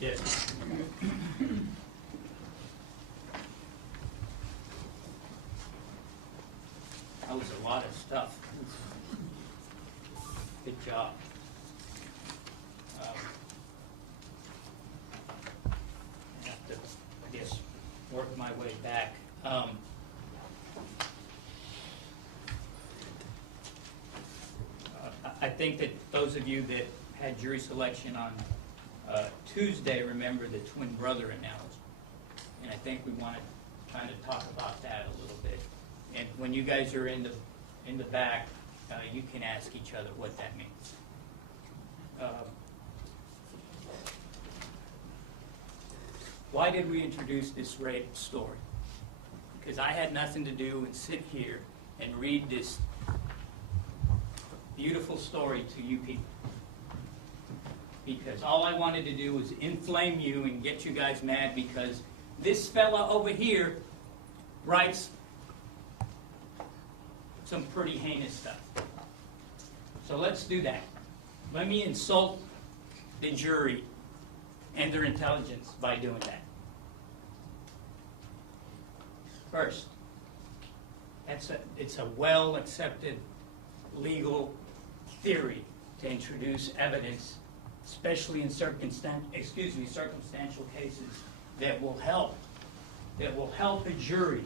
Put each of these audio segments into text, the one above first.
Yes. That was a lot of stuff. Good job. I have to, I guess, work my way back. I think that those of you that had jury selection on Tuesday remember the twin brother analogy. And I think we want to kind of talk about that a little bit. And when you guys are in the back, you can ask each other what that means. Why did we introduce this rape story? Because I had nothing to do and sit here and read this beautiful story to you people. Because all I wanted to do was inflame you and get you guys mad because this fella over here writes some pretty heinous stuff. So let's do that. Let me insult the jury and their intelligence by doing that. First, it's a well-accepted legal theory to introduce evidence, especially in circumstantial cases, that will help a jury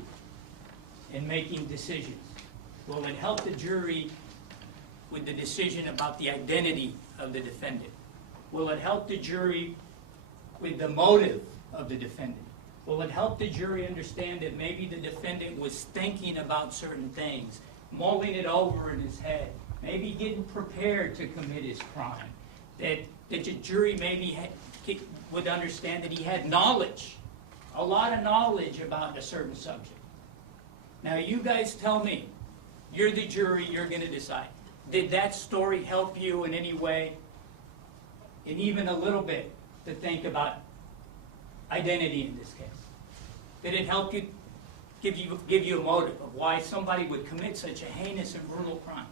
in making decisions. Will it help the jury with the decision about the identity of the defendant? Will it help the jury with the motive of the defendant? Will it help the jury understand that maybe the defendant was thinking about certain things, mulling it over in his head, maybe getting prepared to commit his crime? That the jury maybe would understand that he had knowledge, a lot of knowledge about a certain subject. Now you guys tell me, you're the jury, you're going to decide. Did that story help you in any way, and even a little bit, to think about identity in this case? Did it help you, give you a motive of why somebody would commit such a heinous and brutal crime?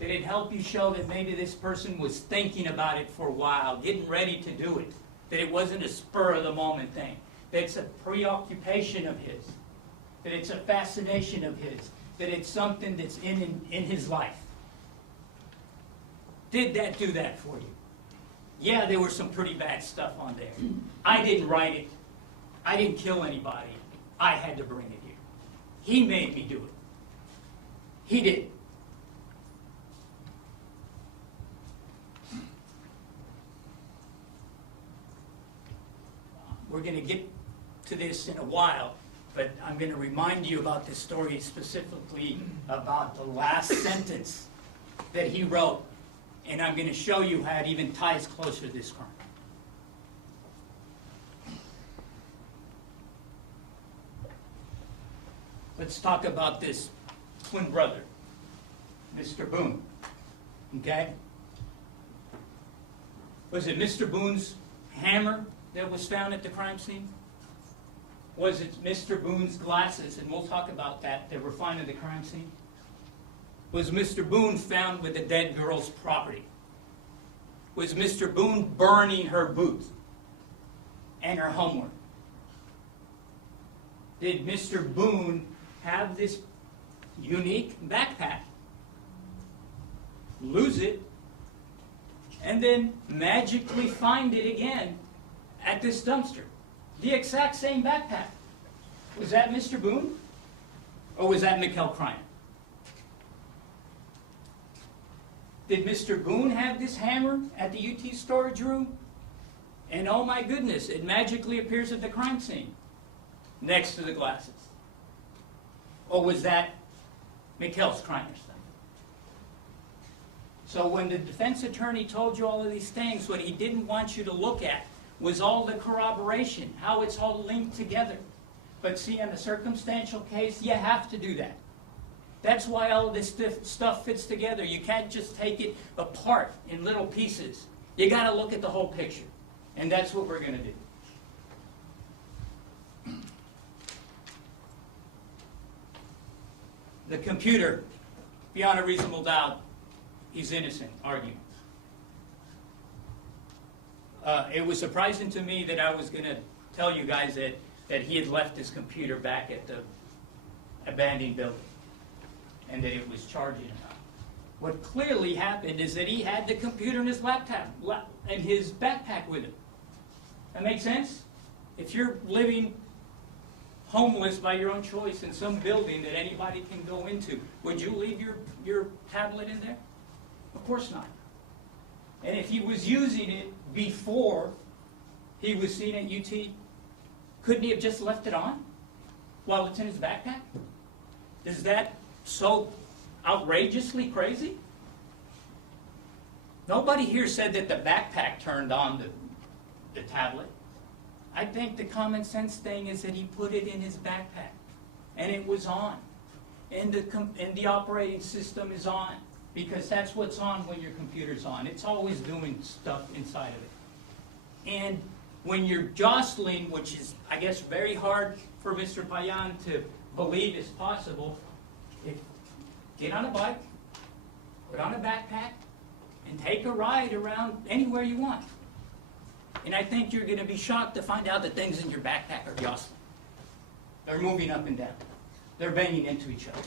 Did it help you show that maybe this person was thinking about it for a while, getting ready to do it? That it wasn't a spur-of-the-moment thing? That it's a preoccupation of his? That it's a fascination of his? That it's something that's in his life? Did that do that for you? Yeah, there was some pretty bad stuff on there. I didn't write it. I didn't kill anybody. I had to bring it here. He made me do it. He did. We're going to get to this in a while, but I'm going to remind you about this story, specifically about the last sentence that he wrote, and I'm going to show you how it even ties closer to this crime. Let's talk about this twin brother, Mr. Boone. Okay? Was it Mr. Boone's hammer that was found at the crime scene? Was it Mr. Boone's glasses, and we'll talk about that were found at the crime scene? Was Mr. Boone found with the dead girl's property? Was Mr. Boone burning her boots and her homework? Did Mr. Boone have this unique backpack, lose it, and then magically find it again at this dumpster? The exact same backpack. Was that Mr. Boone? Or was that Meechaiel Criner? Did Mr. Boone have this hammer at the UT storage room? And oh my goodness, it magically appears at the crime scene, next to the glasses. Or was that Meechaiel Criner's stuff? So when the defense attorney told you all of these things, what he didn't want you to look at was all the corroboration, how it's all linked together. But see, in a circumstantial case, you have to do that. That's why all of this stuff fits together. You can't just take it apart in little pieces. You got to look at the whole picture. And that's what we're going to do. The computer, beyond a reasonable doubt, he's innocent arguments. it was surprising to me that I was going to tell you guys that he had left his computer back at the abandoned building and that it was charging enough. What clearly happened is that he had the computer in his laptop and his backpack with him. That makes sense? If you're living homeless by your own choice in some building that anybody can go into, would you leave your tablet in there? Of course not. And if he was using it before he was seen at UT, couldn't he have just left it on while it's in his backpack? Is that so outrageously crazy? Nobody here said that the backpack turned on the tablet. I think the common sense thing is that he put it in his backpack and it was on. And the operating system is on, because that's what's on when your computer's on. It's always doing stuff inside of it. And when you're jostling, which is, I guess, very hard for Mr. Payan to believe is possible, get on a bike, put on a backpack, and take a ride around anywhere you want. And I think you're going to be shocked to find out that things in your backpack are jostling. They're moving up and down. They're banging into each other.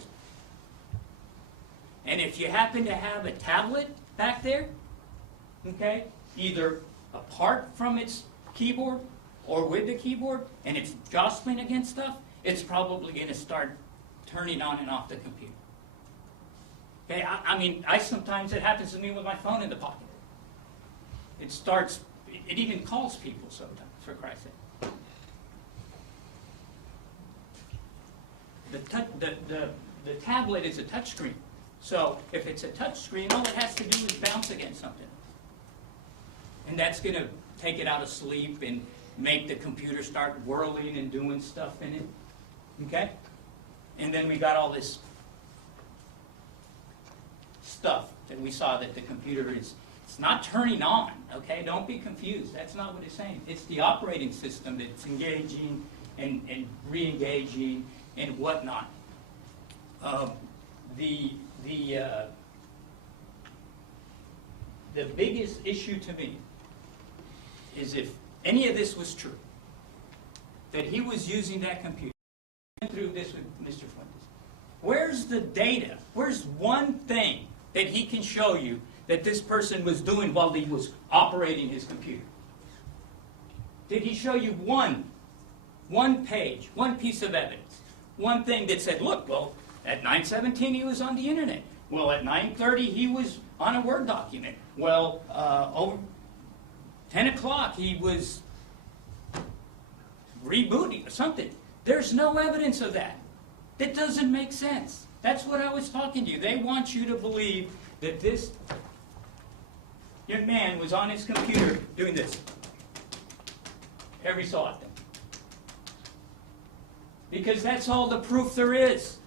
And if you happen to have a tablet back there, okay, either apart from its keyboard or with the keyboard, and it's jostling against stuff, it's probably going to start turning on and off the computer. Okay, I mean, sometimes it happens to me with my phone in the pocket. It starts, it even calls people sometimes, for Christ's sake. The tablet is a touch screen. So if it's a touch screen, all it has to do is bounce against something. And that's going to take it out of sleep and make the computer start whirling and doing stuff in it. Okay? And then we got all this stuff that we saw that the computer is, it's not turning on, okay? Don't be confused. That's not what it's saying. It's the operating system that's engaging and re-engaging and whatnot. The biggest issue to me is if any of this was true, that he was using that computer. I went through this with Mr. Fuentes. Where's the data? Where's one thing that he can show you that this person was doing while he was operating his computer? Did he show you one page, one piece of evidence, one thing that said, look, well, at 9:17 he was on the internet. Well, at 9:30 he was on a Word document. Well, over 10 o'clock he was rebooting or something. There's no evidence of that. That doesn't make sense. That's what I was talking to you. They want you to believe that this young man was on his computer doing this every so often. Because that's all the proof there is.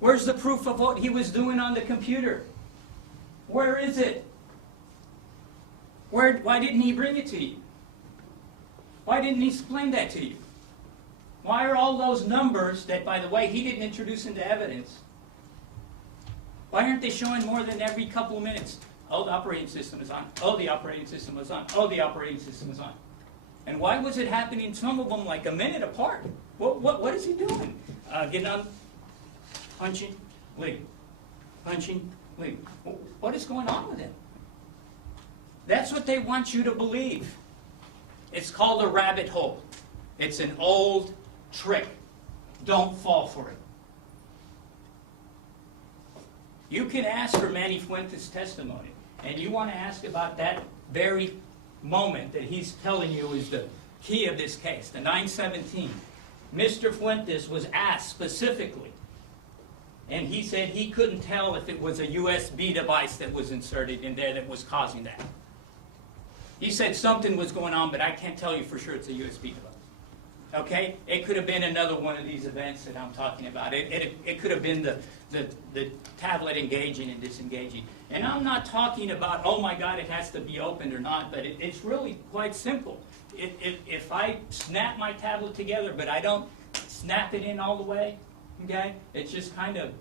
Where's the proof of what he was doing on the computer? Where is it? Why didn't he bring it to you? Why didn't he explain that to you? Why are all those numbers that, by the way, he didn't introduce into evidence, why aren't they showing more than every couple of minutes? Oh, the operating system is on. Oh, the operating system is on. Oh, the operating system is on. And why was it happening, some of them, like a minute apart? What is he doing? Getting on, punching, leaving. Punching, leaving. What is going on with him? That's what they want you to believe. It's called a rabbit hole. It's an old trick. Don't fall for it. You can ask for Manny Fuentes' testimony, and you want to ask about that very moment that he's telling you is the key of this case, the 9:17. Mr. Fuentes was asked specifically, and he said he couldn't tell if it was a USB device that was inserted in there that was causing that. He said something was going on, but I can't tell you for sure it's a USB device. Okay? It could have been another one of these events that I'm talking about. It could have been the tablet engaging and disengaging. And I'm not talking about, oh my God, it has to be opened or not, but it's really quite simple. If I snap my tablet together, but I don't snap it in all the way, okay? It's just kind of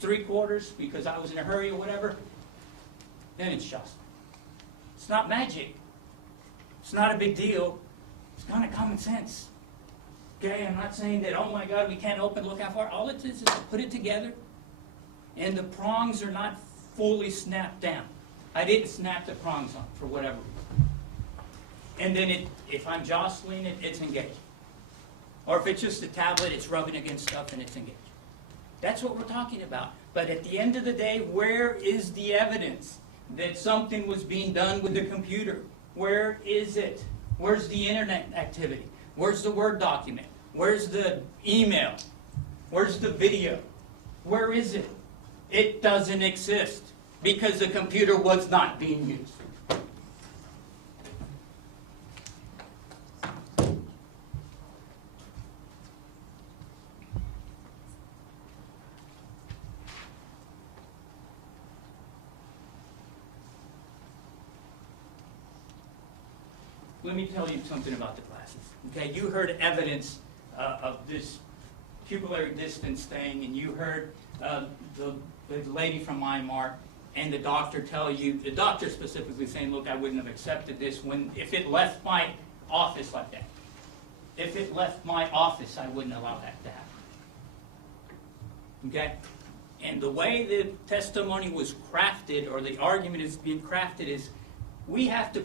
3/4 because I was in a hurry or whatever, then it's just. It's not magic. It's not a big deal. It's kind of common sense. Okay, I'm not saying that, oh my God, we can't open, look how far. All it is to put it together, and the prongs are not fully snapped down. I didn't snap the prongs on for whatever reason. And then if I'm jostling it, it's engaged. Or if it's just a tablet, it's rubbing against stuff and it's engaged. That's what we're talking about. But at the end of the day, where is the evidence that something was being done with the computer? Where is it? Where's the internet activity? Where's the Word document? Where's the email? Where's the video? Where is it? It doesn't exist because the computer was not being used. Let me tell you something about the glasses. Okay, you heard evidence of this pupillary distance thing, and you heard the lady from IMART and the doctor tell you, the doctor specifically saying, look, I wouldn't have accepted this if it left my office like that. If it left my office, I wouldn't allow that to happen. Okay? And the way the testimony was crafted, or the argument is being crafted, is we have to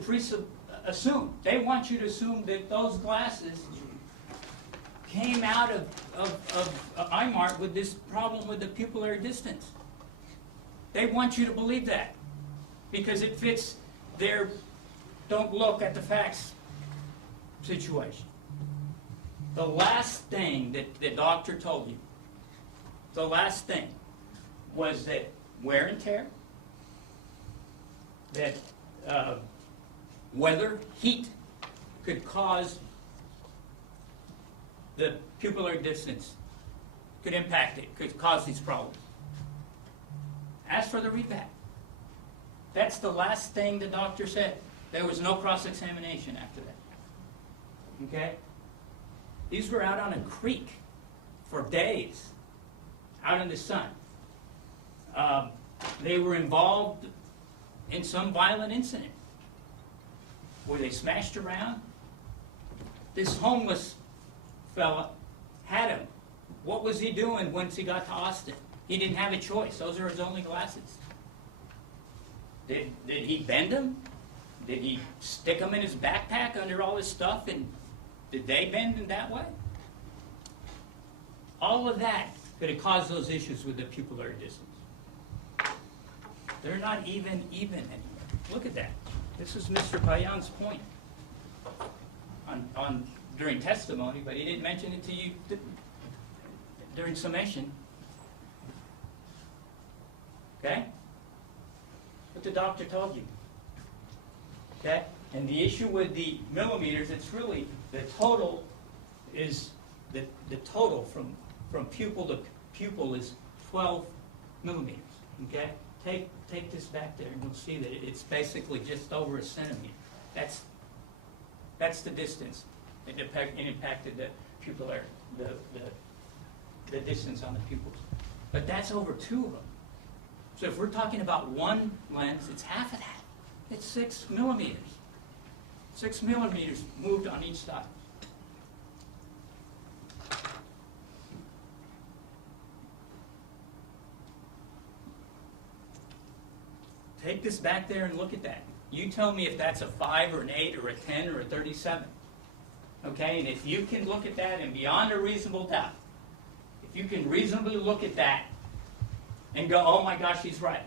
assume. They want you to assume that those glasses came out of IMART with this problem with the pupillary distance. They want you to believe that because it fits their don't look at the facts situation. The last thing that the doctor told you, the last thing was that wear and tear, that weather, heat, could cause the pupillary distance, could impact it, could cause these problems. As for the reback, that's the last thing the doctor said. There was no cross-examination after that. Okay? These were out on a creek for days, out in the sun. They were involved in some violent incident where they smashed around. This homeless fella had him. What was he doing once he got to Austin? He didn't have a choice. Those are his only glasses. Did he bend them? Did he stick them in his backpack under all his stuff? And did they bend in that way? All of that could have caused those issues with the pupillary distance. They're not even anymore. Look at that. This is Mr. Payan's point during testimony, but he didn't mention it to you during summation. Okay? What the doctor told you. Okay? And the issue with the millimeters, it's really the total is the total from pupil to pupil is 12 millimeters. Okay? Take this back there and you'll see that it's basically just over a centimeter. That's the distance. It impacted the pupillary, the distance on the pupils. But that's over two of them. So if we're talking about one lens, it's half of that. It's 6 millimeters. 6 millimeters moved on each side. Take this back there and look at that. You tell me if that's a 5 or an 8 or a 10 or a 37. Okay, and if you can look at that and beyond a reasonable doubt, if you can reasonably look at that and go, oh my gosh, he's right,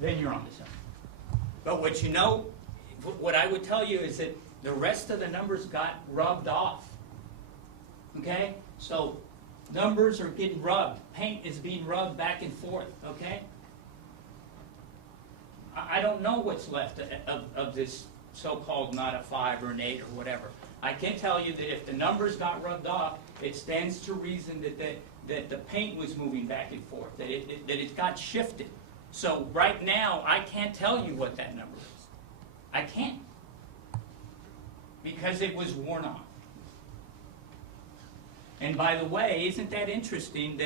then you're on to something. But what you know, what I would tell you is that the rest of the numbers got rubbed off. Okay? So numbers are getting rubbed. Paint is being rubbed back and forth. Okay? I don't know what's left of this so-called not a 5 or an 8 or whatever. I can tell you that if the numbers got rubbed off, it stands to reason that the paint was moving back and forth, that it got shifted. So right now, I can't tell you what that number is. I can't. Because it was worn off. And by the way, isn't that interesting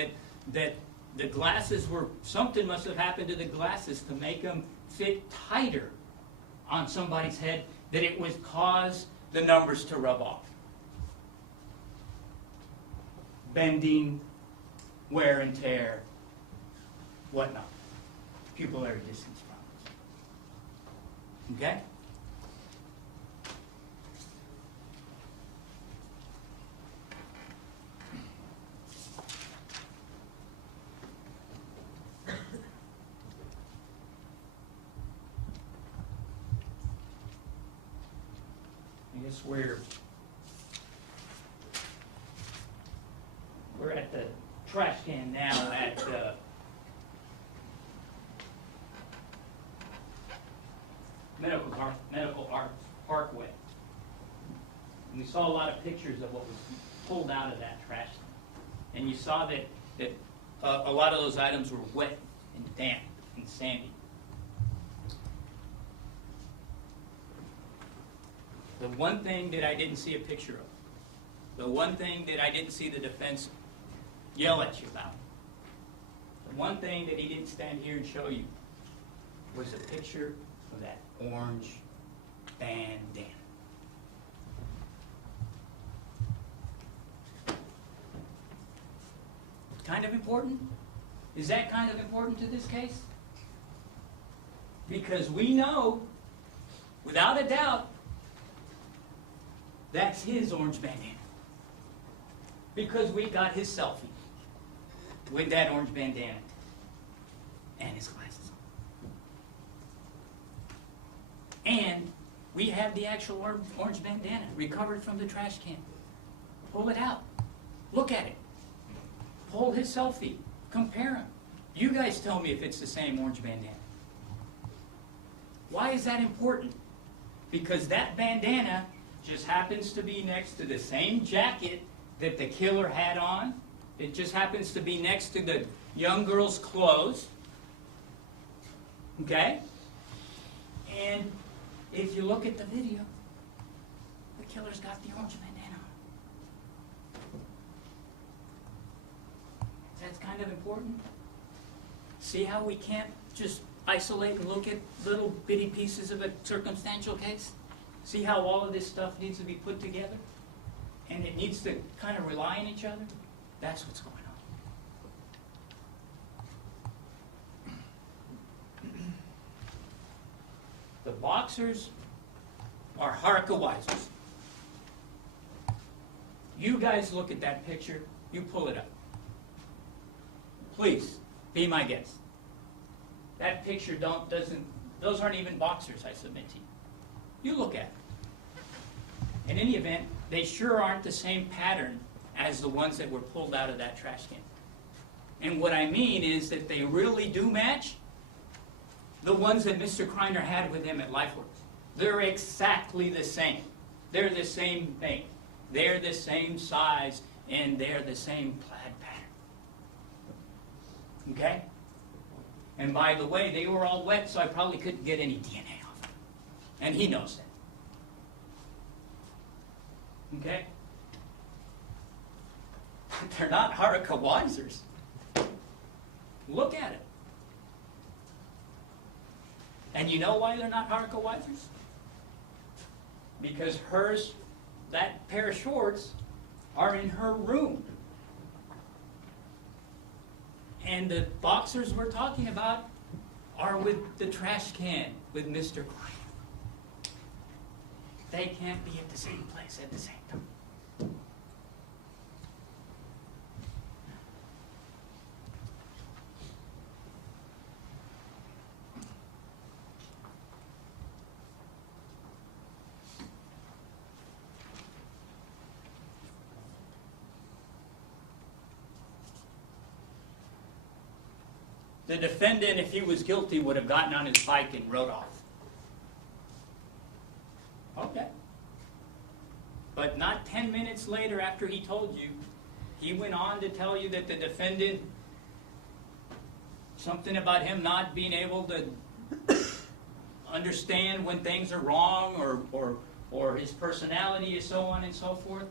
that the glasses were, something must have happened to the glasses to make them fit tighter on somebody's head that it would cause the numbers to rub off. Bending, wear and tear, whatnot. Pupillary distance problems. Okay? I guess we're at the trash can now at Medical Arts Parkway. And we saw a lot of pictures of what was pulled out of that trash can. And you saw that a lot of those items were wet and damp and sandy. The one thing that I didn't see a picture of, the one thing that I didn't see the defense yell at you about, the one thing that he didn't stand here and show you was a picture of that orange bandana. Kind of important? Is that kind of important to this case? Because we know, without a doubt, that's his orange bandana. Because we got his selfie with that orange bandana and his glasses on. And we have the actual orange bandana recovered from the trash can. Pull it out. Look at it. Pull his selfie. Compare them. You guys tell me if it's the same orange bandana. Why is that important? Because that bandana just happens to be next to the same jacket that the killer had on. It just happens to be next to the young girl's clothes. Okay? And if you look at the video, the killer's got the orange bandana on. That's kind of important. See how we can't just isolate and look at little bitty pieces of a circumstantial case? See how all of this stuff needs to be put together? And it needs to kind of rely on each other? That's what's going on. The boxers are Haruka-Wisers. You guys look at that picture, you pull it up. Please, be my guest. That picture those aren't even boxers, I submit to you. You look at it. In any event, they sure aren't the same pattern as the ones that were pulled out of that trash can. And what I mean is that they really do match the ones that Mr. Criner had with him at LifeWorks. They're exactly the same. They're the same thing. They're the same size, and they're the same plaid pattern. Okay? And by the way, they were all wet, so I probably couldn't get any DNA off them. And he knows that. Okay? They're not Haruka-Wisers. Look at it. And you know why they're not Haruka-Wisers? Because that pair of shorts are in her room. And the boxers we're talking about are with the trash can with Mr. Criner. They can't be at the same place at the same time. The defendant, if he was guilty, would have gotten on his bike and rode off. Okay. But not 10 minutes later after he told you, he went on to tell you that the defendant, something about him not being able to understand when things are wrong or his personality is so on and so forth.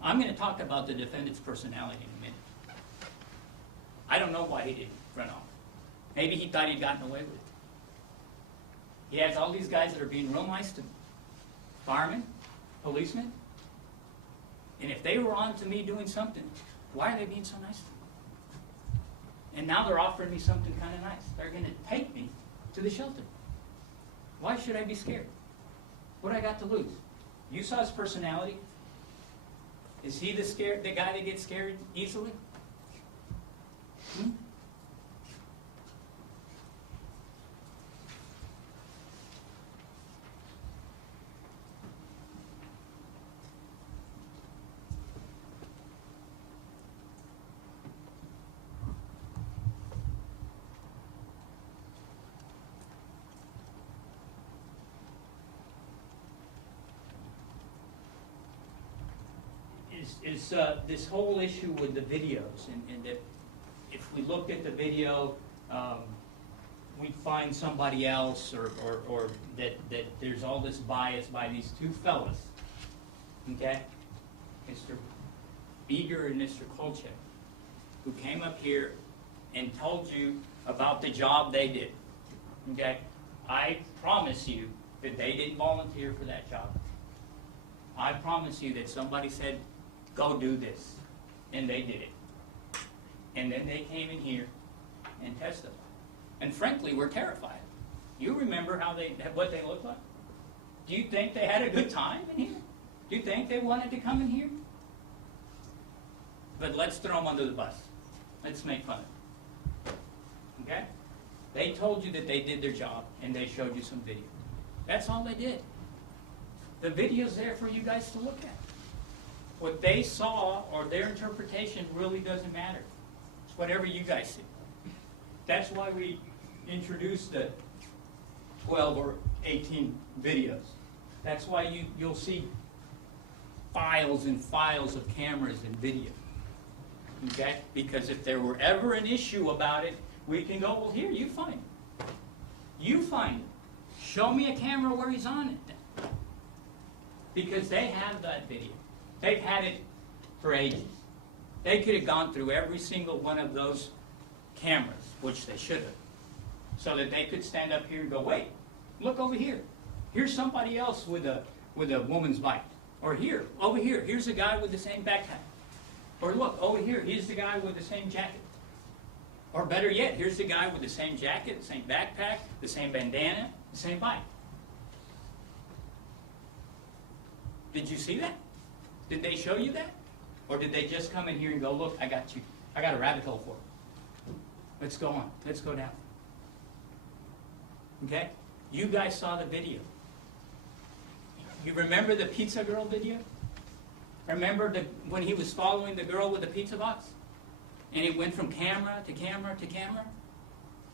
I'm going to talk about the defendant's personality in a minute. I don't know why he didn't run off. Maybe he thought he'd gotten away with it. He has all these guys that are being real nice to firemen, policemen. And if they were on to me doing something, why are they being so nice to me? And now they're offering me something kind of nice. They're going to take me to the shelter. Why should I be scared? What do I got to lose? You saw his personality. Is he the guy that gets scared easily? Hmm? Is this whole issue with the videos, and that if we looked at the video, we'd find somebody else, or that there's all this bias by these two fellas, okay? Mr. Beeger and Mr. Kolchak, who came up here and told you about the job they did, okay? I promise you that they didn't volunteer for that job. I promise you that somebody said, go do this, and they did it. And then they came in here and testified. And frankly, we're terrified. You remember what they looked like? Do you think they had a good time in here? Do you think they wanted to come in here? But let's throw them under the bus. Let's make fun of them. Okay? They told you that they did their job, and they showed you some video. That's all they did. The video's there for you guys to look at. What they saw or their interpretation really doesn't matter. It's whatever you guys see. That's why we introduced the 12 or 18 videos. That's why you'll see files and files of cameras and video. Okay? Because if there were ever an issue about it, we can go, well, here, you find it. You find it. Show me a camera where he's on it then. Because they have that video. They've had it for ages. They could have gone through every single one of those cameras, which they should have, so that they could stand up here and go, wait, look over here. Here's somebody else with a woman's bike. Or here, over here, here's a guy with the same backpack. Or look, over here, here's the guy with the same jacket. Or better yet, here's the guy with the same jacket, the same backpack, the same bandana, the same bike. Did you see that? Did they show you that? Or did they just come in here and go, look, I got you. I got a rabbit hole for you. Let's go on. Let's go down. Okay? You guys saw the video. You remember the pizza girl video? Remember when he was following the girl with the pizza box? And it went from camera to camera to camera?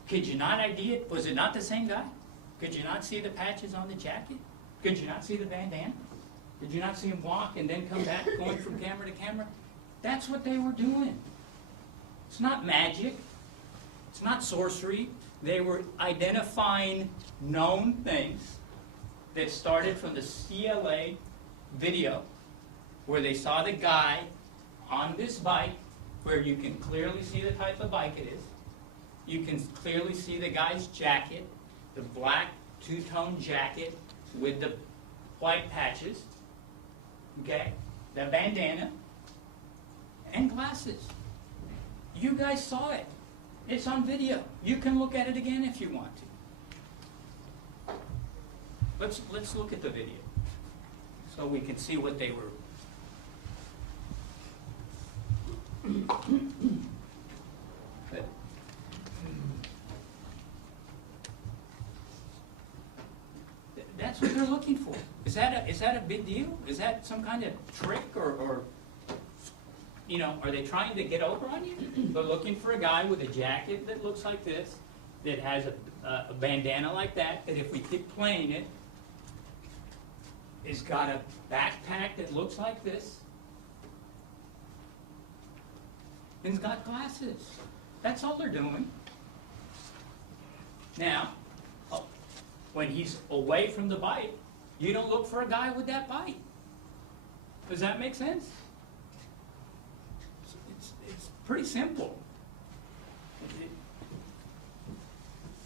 Could you not ID it? Was it not the same guy? Could you not see the patches on the jacket? Could you not see the bandana? Did you not see him walk and then come back going from camera to camera? That's what they were doing. It's not magic. It's not sorcery. They were identifying known things that started from the CLA video where they saw the guy on this bike where you can clearly see the type of bike it is. You can clearly see the guy's jacket, the black two-tone jacket with the white patches. Okay, the bandana, and glasses. You guys saw it. It's on video. You can look at it again if you want to. Let's look at the video so we can see what they were. That's what they're looking for. Is that a big deal? Is that some kind of trick or you know, are they trying to get over on you? They're looking for a guy with a jacket that looks like this, that has a bandana like that if we keep playing it, has got a backpack that looks like this, and has got glasses. That's all they're doing. Now, when he's away from the bike, you don't look for a guy with that bike. Does that make sense? It's pretty simple.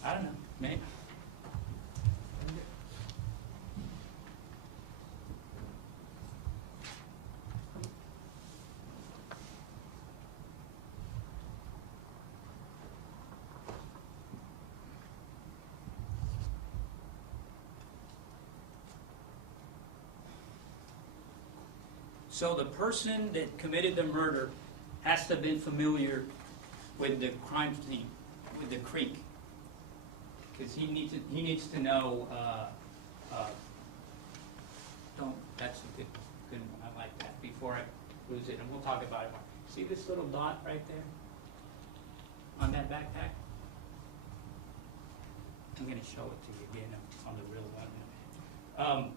I don't know, maybe. So the person that committed the murder has to have been familiar with the crime scene, with the creek, because he needs to know. That's a good one. I like that. Before I lose it, and we'll talk about it more. See this little dot right there on that backpack? I'm going to show it to you again on the real one.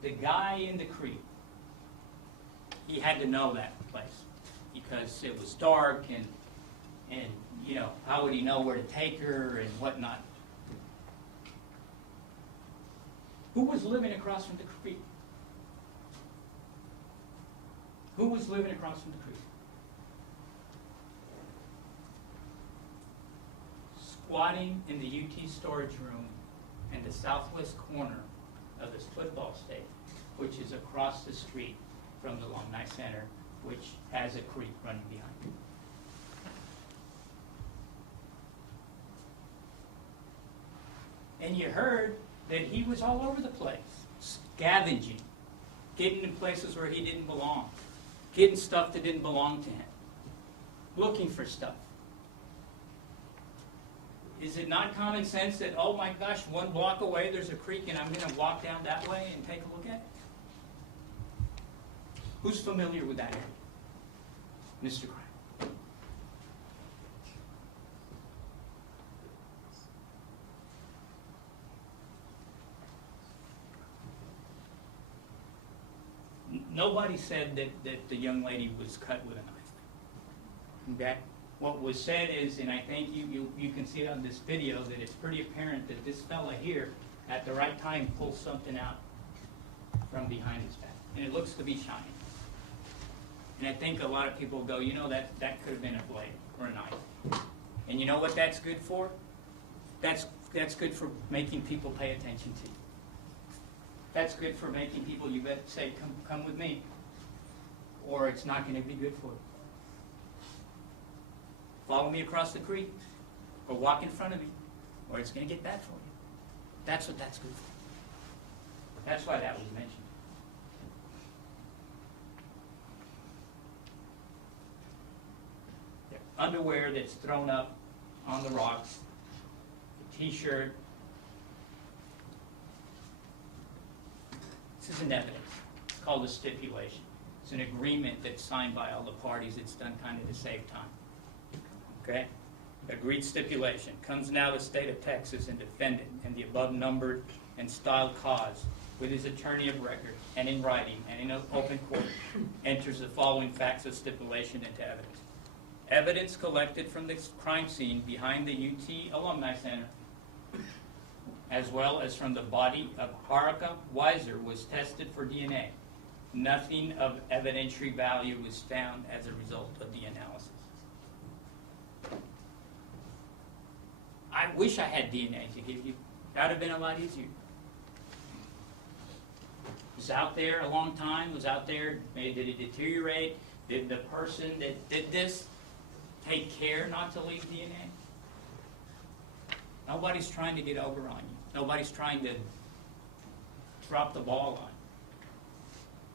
The guy in the creek, he had to know that place because it was dark and you know, how would he know where to take her and whatnot? Who was living across from the creek? Who was living across from the creek? Squatting in the UT storage room in the southwest corner of this football stadium, which is across the street from the Alumni Center, which has a creek running behind it. And you heard that he was all over the place, scavenging, getting in places where he didn't belong, getting stuff that didn't belong to him, looking for stuff. Is it not common sense that, oh my gosh, 1 block away there's a creek and I'm going to walk down that way and take a look at it? Who's familiar with that area? Mr. Criner. Nobody said that the young lady was cut with a knife. Okay? What was said is, and I think you can see it on this video, that it's pretty apparent that this fella here, at the right time, pulls something out from behind his back. And it looks to be shiny. And I think a lot of people go, you know, that could have been a blade or a knife. And you know what that's good for? That's good for making people pay attention to you. That's good for making people, you better say, come with me. Or it's not going to be good for you. Follow me across the creek, or walk in front of me, or it's going to get bad for you. That's what that's good for. That's why that was mentioned. The underwear that's thrown up on the rocks, the t-shirt. This is an evidence. It's called a stipulation. It's an agreement that's signed by all the parties. It's done kind of to save time. Okay? Agreed stipulation. Comes now the state of Texas and defendant in the above numbered and styled cause with his attorney of record and in writing and in open court enters the following facts of stipulation into evidence. Evidence collected from the crime scene behind the UT Alumni Center as well as from the body of Haruka Weiser was tested for DNA. Nothing of evidentiary value was found as a result of the analysis. I wish I had DNA to give you. That would have been a lot easier. Was out there a long time, was out there, did it deteriorate? Did the person that did this take care not to leave DNA? Nobody's trying to get over on you. Nobody's trying to drop the ball on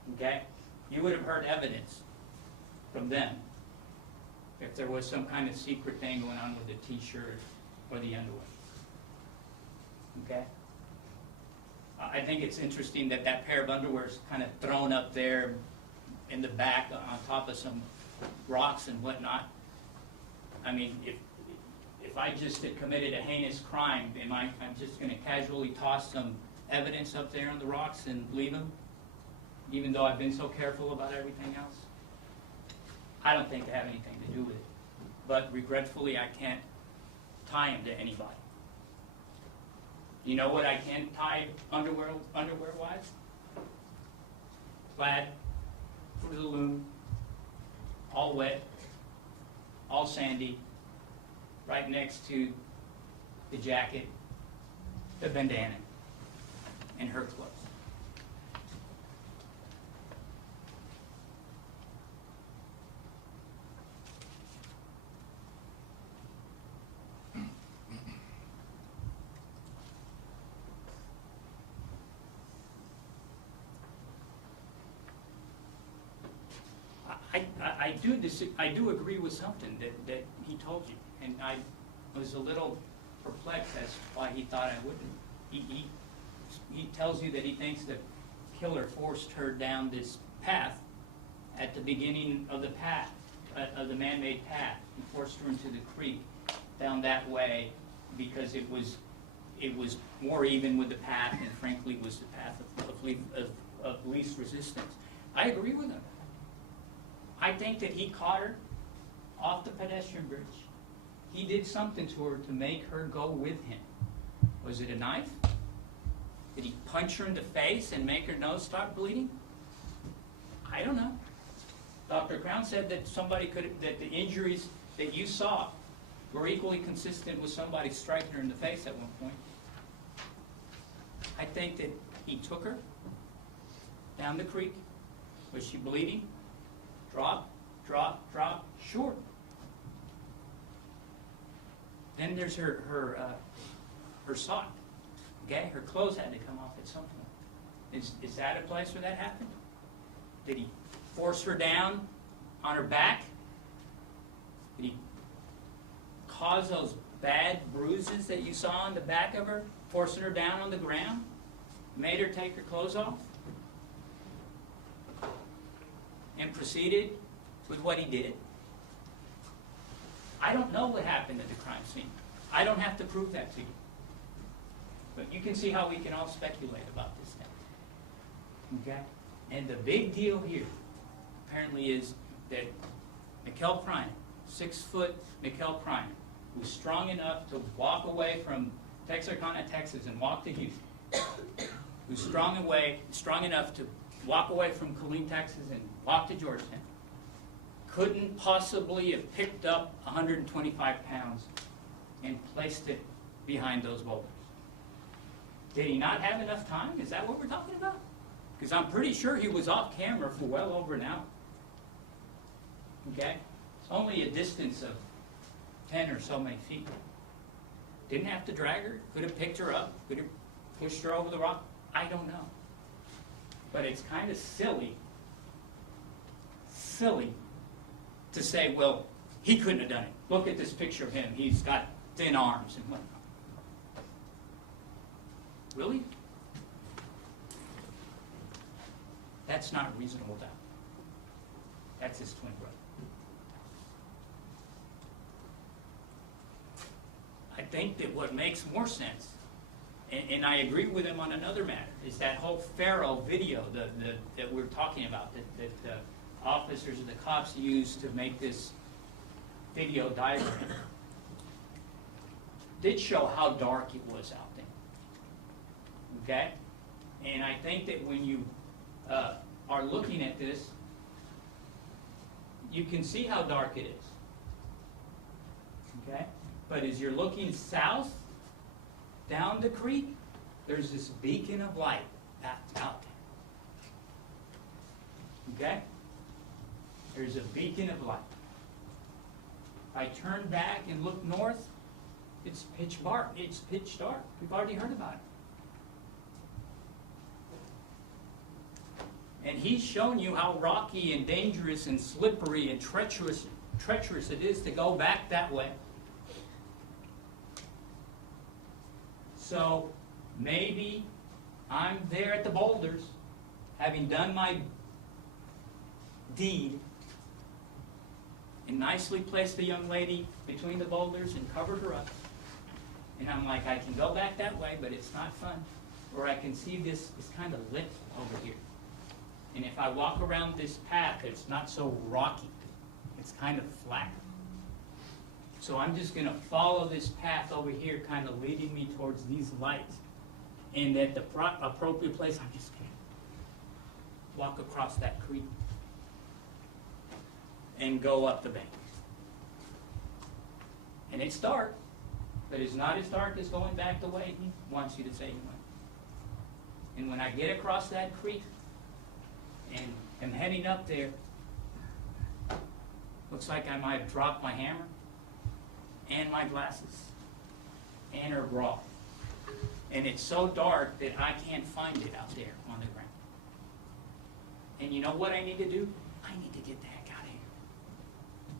you. Okay? You would have heard evidence from them if there was some kind of secret thing going on with the t-shirt or the underwear. Okay? I think it's interesting that that pair of underwear is kind of thrown up there in the back on top of some rocks and whatnot. I mean, if I just had committed a heinous crime, I'm just going to casually toss some evidence up there on the rocks and leave them, even though I've been so careful about everything else? I don't think they have anything to do with it. But regretfully, I can't tie them to anybody. You know what I can tie underwear-wise? Plaid, Fruit of the Loom, all wet, all sandy, right next to the jacket, the bandana, and her clothes. I do agree with something that he told you, and I was a little perplexed as to why he thought I wouldn't. He tells you that he thinks the killer forced her down this path at the beginning of the path, of the man-made path, and forced her into the creek down that way because it was more even with the path, and frankly was the path of least resistance. I agree with him. I think that he caught her off the pedestrian bridge. He did something to her to make her go with him. Was it a knife? Did he punch her in the face and make her nose start bleeding? I don't know. Dr. Crown said that that the injuries that you saw were equally consistent with somebody striking her in the face at one point. I think that he took her down the creek. Was she bleeding? Drop, drop, drop, short. Then there's her sock. Okay, her clothes had to come off at some point. Is that a place where that happened? Did he force her down on her back? Did he cause those bad bruises that you saw on the back of her, forcing her down on the ground? Made her take her clothes off? And proceeded with what he did? I don't know what happened at the crime scene. I don't have to prove that to you. But you can see how we can all speculate about this now. Okay? And the big deal here, apparently, is that Meechaiel Criner, 6-foot Meechaiel Criner, who's strong enough to walk away from Texarkana, Texas, and walk to Houston, who's strong enough to walk away from Killeen, Texas, and walk to Georgetown, couldn't possibly have picked up 125 pounds and placed it behind those boulders. Did he not have enough time? Is that what we're talking about? Because I'm pretty sure he was off camera for well over an hour. Okay? It's only a distance of 10 or so many feet. Didn't have to drag her. Could have picked her up. Could have pushed her over the rock. I don't know. But it's kind of silly to say, well, he couldn't have done it. Look at this picture of him. He's got thin arms and whatnot. Really? That's not a reasonable doubt. That's his twin brother. I think that what makes more sense, and I agree with him on another matter, is that whole Pharaoh video that we're talking about, that the officers and the cops used to make this video diagram, did show how dark it was out there. Okay? And I think that when you are looking at this, you can see how dark it is. Okay? But as you're looking south, down the creek, there's this beacon of light that's out there. Okay? There's a beacon of light. If I turn back and look north, it's pitch dark. It's pitch dark. We've already heard about it. And he's shown you how rocky and dangerous and slippery and treacherous it is to go back that way. So maybe I'm there at the boulders, having done my deed, and nicely placed the young lady between the boulders and covered her up. And I'm like, I can go back that way, but it's not fun. Or I can see this kind of lip over here. And if I walk around this path, it's not so rocky. It's kind of flat. So I'm just going to follow this path over here, kind of leading me towards these lights. And at the appropriate place, I'm just going to walk across that creek and go up the bank. And it's dark, but it's not as dark as going back the way he wants you to say he went. And when I get across that creek and am heading up there, looks like I might have dropped my hammer and my glasses and her bra. And it's so dark that I can't find it out there on the ground. And you know what I need to do? I need to get the heck out of here.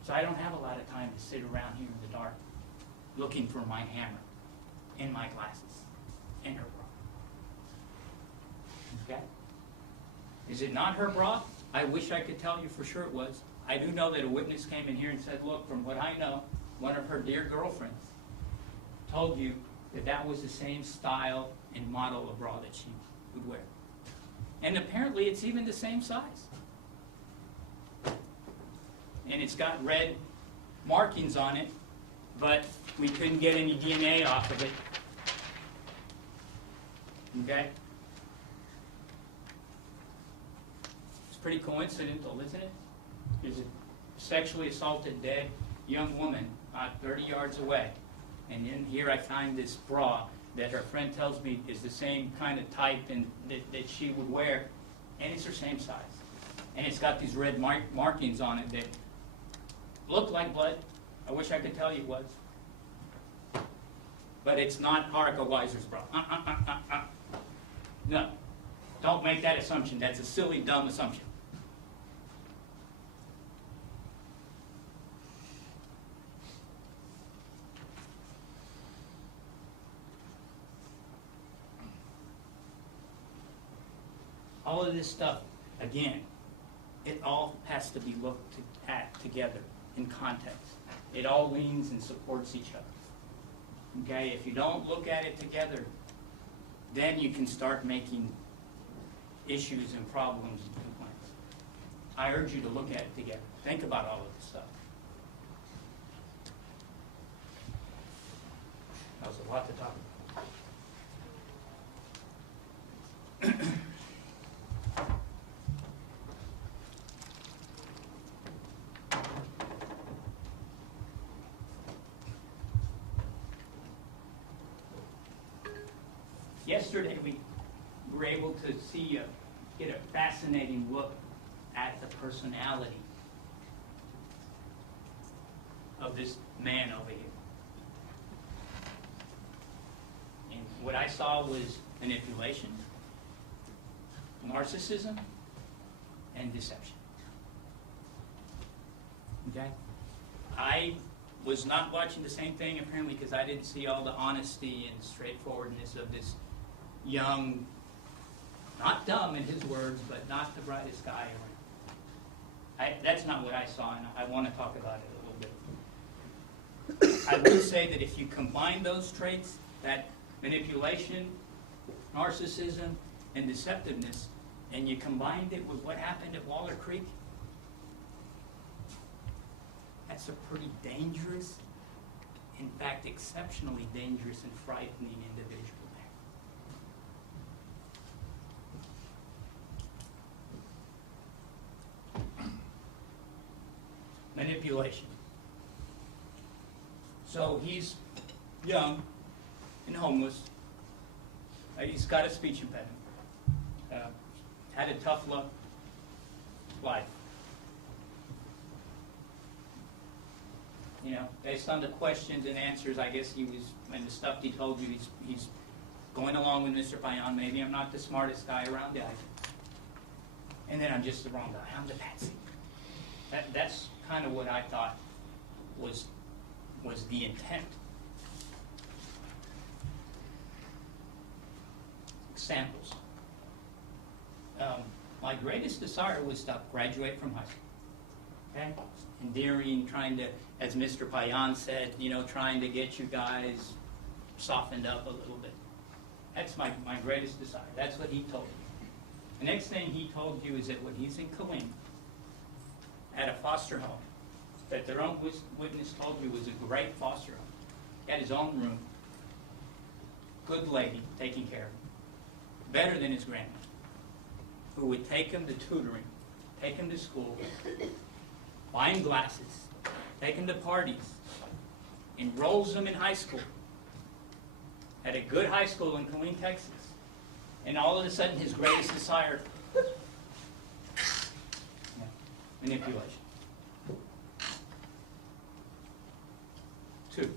So I don't have a lot of time to sit around here in the dark looking for my hammer in my glasses, in her bra. Okay? Is it not her bra? I wish I could tell you for sure it was. I do know that a witness came in here and said, look, from what I know, one of her dear girlfriends told you that that was the same style and model of bra that she would wear. And apparently it's even the same size. And it's got red markings on it, but we couldn't get any DNA off of it. Okay? It's pretty coincidental, isn't it? There's a sexually assaulted dead young woman 30 yards away. And in here I find this bra that her friend tells me is the same kind of type and that she would wear, and it's her same size. And it's got these red markings on it that look like blood. I wish I could tell you it was. But it's not Haruka Weiser's bra. No. Don't make that assumption. That's a silly, dumb assumption. All of this stuff, again, it all has to be looked at together in context. It all leans and supports each other. Okay, if you don't look at it together, then you can start making issues and problems and complaints. I urge you to look at it together. Think about all of this stuff. That was a lot to talk about. Yesterday we were able to get a fascinating look at the personality of this man over here. And what I saw was manipulation, narcissism, and deception. Okay? I was not watching the same thing apparently because I didn't see all the honesty and straightforwardness of this young, not dumb in his words, but not the brightest guy around. That's not what I saw, and I want to talk about it a little bit. I will say that if you combine those traits, that manipulation, narcissism, and deceptiveness, and you combined it with what happened at Waller Creek, that's a pretty dangerous, in fact, exceptionally dangerous and frightening individual. Manipulation. So he's young and homeless. He's got a speech impediment. Had a tough life. You know, based on the questions and answers, I guess he was, and the stuff he told you, he's going along with Mr. Payan. Maybe I'm not the smartest guy around either. And then I'm just the wrong guy. I'm the patsy. That's kind of what I thought was the intent. Examples. My greatest desire was to graduate from high school. Okay? Endearing, trying to, as Mr. Payan said, you know, trying to get you guys softened up a little bit. That's my greatest desire. That's what he told me. The next thing he told you is that when he's in Killeen, at a foster home, that their own witness told you was a great foster home. He had his own room, good lady taking care of him, better than his grandma, who would take him to tutoring, take him to school, buy him glasses, take him to parties, enrolls him in high school, at a good high school in Killeen, Texas, and all of a sudden his greatest desire, manipulation. 2.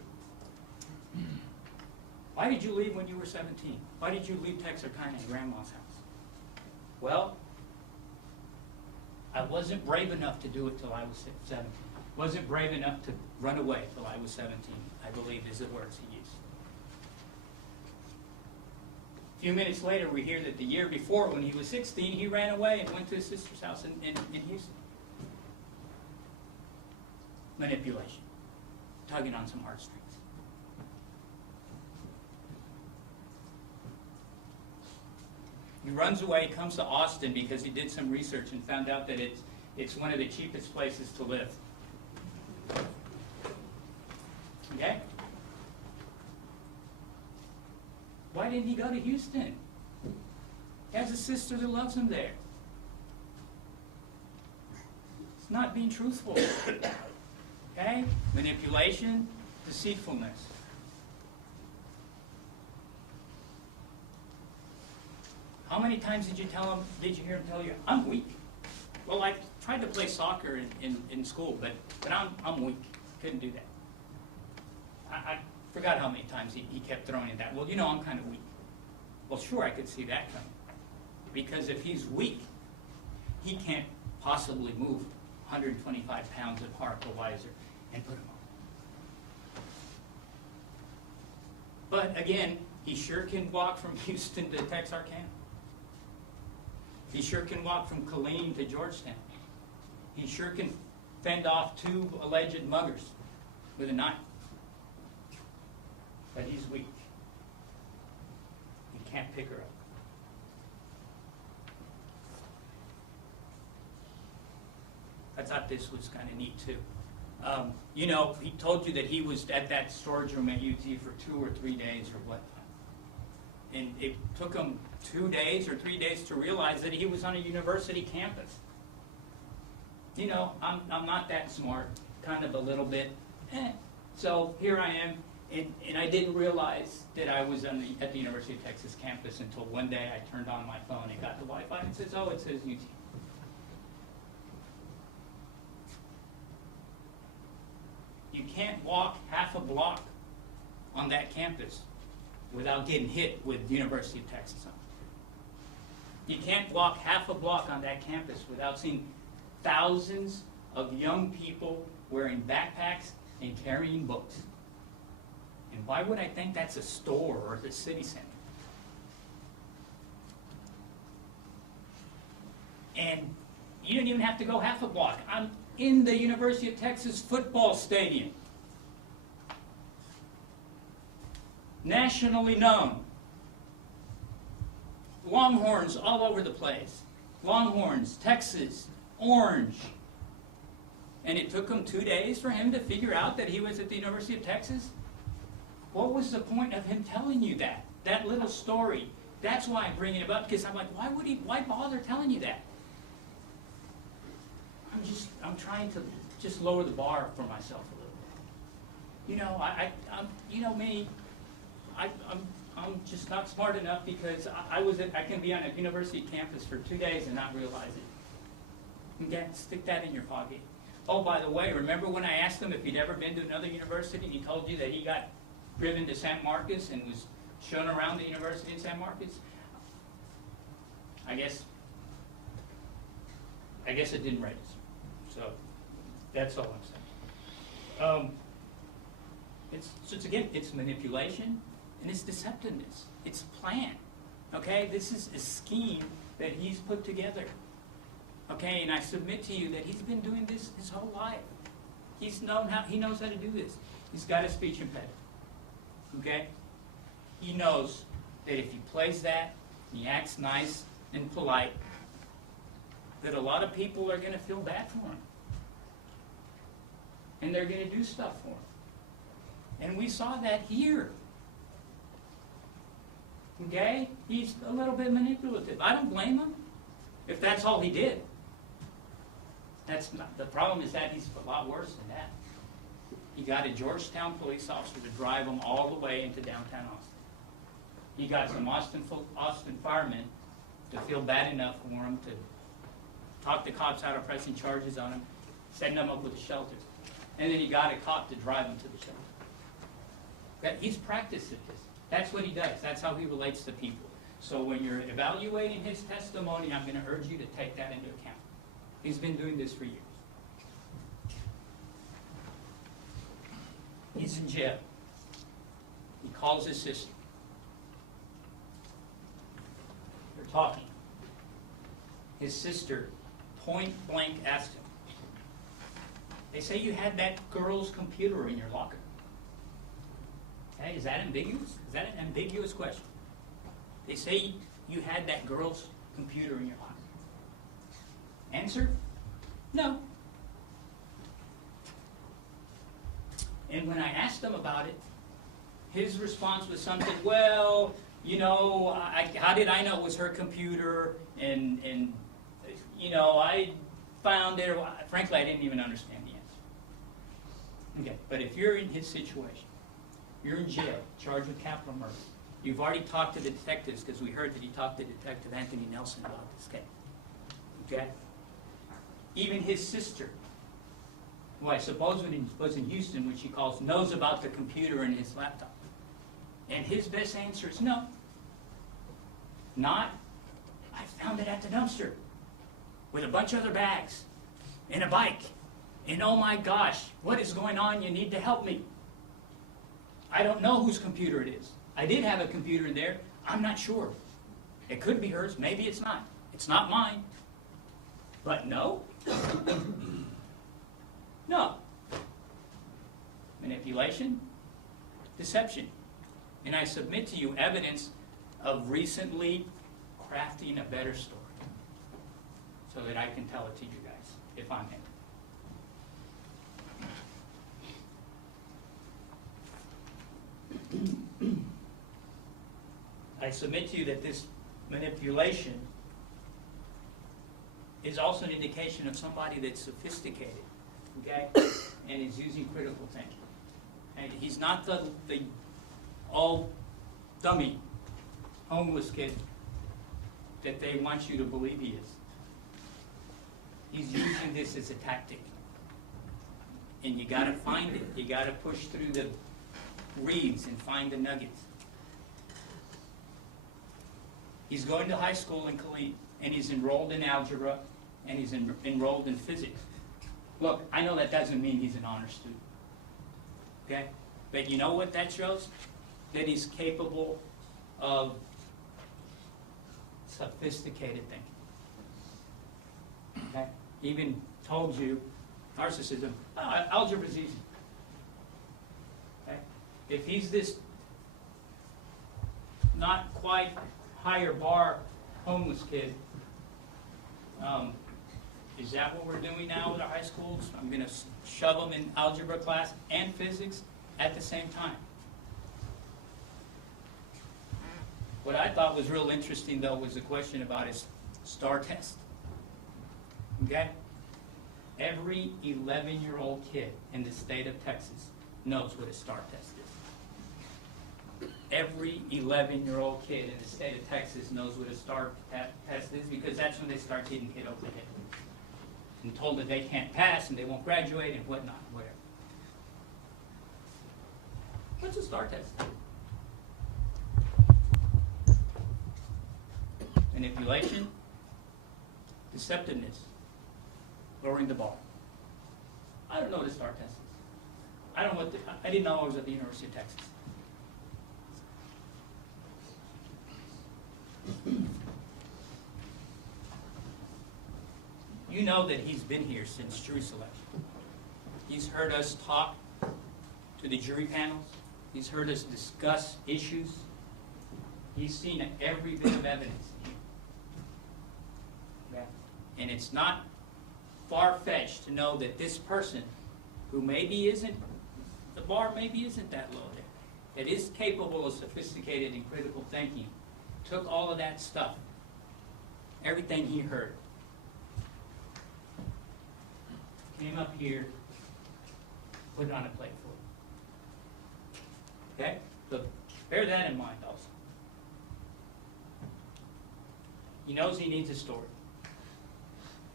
Why did you leave when you were 17? Why did you leave Texarkana and Grandma's house? Well, I wasn't brave enough to do it till I was 17. Wasn't brave enough to run away till I was 17, I believe is the words he used. A few minutes later, we hear that the year before, when he was 16, he ran away and went to his sister's house in Houston. Manipulation. Tugging on some heartstrings. He runs away, comes to Austin because he did some research and found out that it's one of the cheapest places to live. Okay? Why didn't he go to Houston? He has a sister that loves him there. It's not being truthful. Okay? Manipulation, deceitfulness. How many times did you hear him tell you, I'm weak? Well, I tried to play soccer in school, but I'm weak. Couldn't do that. I forgot how many times he kept throwing at that. Well, I'm kind of weak. Well, sure, I could see that coming. Because if he's weak, he can't possibly move 125 pounds of Harklewiser and put him on. But again, he sure can walk from Houston to Texarkana. He sure can walk from Killeen to Georgetown. He sure can fend off 2 alleged muggers with a knife. But he's weak. He can't pick her up. I thought this was kind of neat too. He told you that he was at that storage room at UT for 2 or 3 days or what. And it took him 2 days or 3 days to realize that he was on a university campus. I'm not that smart, kind of a little bit. So here I am, and I didn't realize that I was at the University of Texas campus until one day I turned on my phone and got the Wi-Fi and it says, oh, it says UT. You can't walk half a block on that campus without getting hit with University of Texas on it. You can't walk half a block on that campus without seeing thousands of young people wearing backpacks and carrying books. And why would I think that's a store or the city center? And you didn't even have to go half a block. I'm in the University of Texas football stadium. Nationally known. Longhorns all over the place. Longhorns, Texas, Orange. And it took him 2 days for him to figure out that he was at the University of Texas? What was the point of him telling you that? That little story. That's why I'm bringing it up, because I'm like, why bother telling you that? I'm trying to just lower the bar for myself a little bit. I'm just not smart enough because I can be on a university campus for 2 days and not realize it. Okay, stick that in your pocket. Oh, by the way, remember when I asked him if he'd ever been to another university and he told you that he got driven to San Marcos and was shown around the university in San Marcos? I guess it didn't register. So that's all I'm saying. It's manipulation and it's deceptiveness. It's a plan. Okay, this is a scheme that he's put together. Okay, and I submit to you that he's been doing this his whole life. He knows how to do this. He's got a speech impediment. Okay? He knows that if he plays that, he acts nice and polite, that a lot of people are going to feel bad for him. And they're going to do stuff for him. And we saw that here. Okay? He's a little bit manipulative. I don't blame him if that's all he did. The problem is that he's a lot worse than that. He got a Georgetown police officer to drive him all the way into downtown Austin. He got some Austin firemen to feel bad enough for him to talk the cops out of pressing charges on him, setting them up with a shelter. And then he got a cop to drive him to the shelter. He's practiced at this. That's what he does. That's how he relates to people. So when you're evaluating his testimony, I'm going to urge you to take that into account. He's been doing this for years. He's in jail. He calls his sister. They're talking. His sister point blank asked him, they say you had that girl's computer in your locker. Okay, is that ambiguous? Is that an ambiguous question? They say you had that girl's computer in your locker. Answer? No. And when I asked him about it, his response was something, well, you know, how did I know it was her computer? And you know, I found it. Frankly, I didn't even understand the answer. Okay, but if you're in his situation, you're in jail, charged with capital murder. You've already talked to the detectives, because we heard that he talked to Detective Anthony Nelson about this case. Okay? Even his sister, who I suppose was in Houston, which he calls, knows about the computer and his laptop. And his best answer is no. Not, I found it at the dumpster with a bunch of other bags and a bike. And oh my gosh, what is going on? You need to help me. I don't know whose computer it is. I did have a computer in there. I'm not sure. It could be hers. Maybe it's not. It's not mine. But no. No. Manipulation, deception. And I submit to you evidence of recently crafting a better story so that I can tell it to you guys, if I'm him. I submit to you that this manipulation is also an indication of somebody that's sophisticated, okay, and is using critical thinking. And he's not the all dummy, homeless kid that they want you to believe he is. He's using this as a tactic. And you gotta find it. You gotta push through the reeds and find the nuggets. He's going to high school in Killeen, and he's enrolled in algebra, and he's enrolled in physics. Look, I know that doesn't mean he's an honor student. Okay? But you know what that shows? That he's capable of sophisticated thinking. Okay? Even told you, narcissism, algebra's easy. Okay? If he's this not quite higher bar homeless kid, is that what we're doing now with our high schools? I'm going to shove them in algebra class and physics at the same time. What I thought was real interesting, though, was the question about his STAR test. Okay? Every 11-year-old kid in the state of Texas knows what a STAR test is. Every 11-year-old kid in the state of Texas knows what a STAR test is, because that's when they start getting hit over the head and told that they can't pass and they won't graduate and whatnot, whatever. What's a STAR test? Manipulation, deceptiveness, lowering the bar. I don't know what a STAR test is. I didn't know I was at the University of Texas. You know that he's been here since jury selection. He's heard us talk to the jury panels. He's heard us discuss issues. He's seen every bit of evidence. Yeah. And it's not far-fetched to know that this person, who maybe isn't, the bar maybe isn't that low there, that is capable of sophisticated and critical thinking, took all of that stuff, everything he heard, came up here, put it on a plate for you. Okay? So bear that in mind also. He knows he needs a story,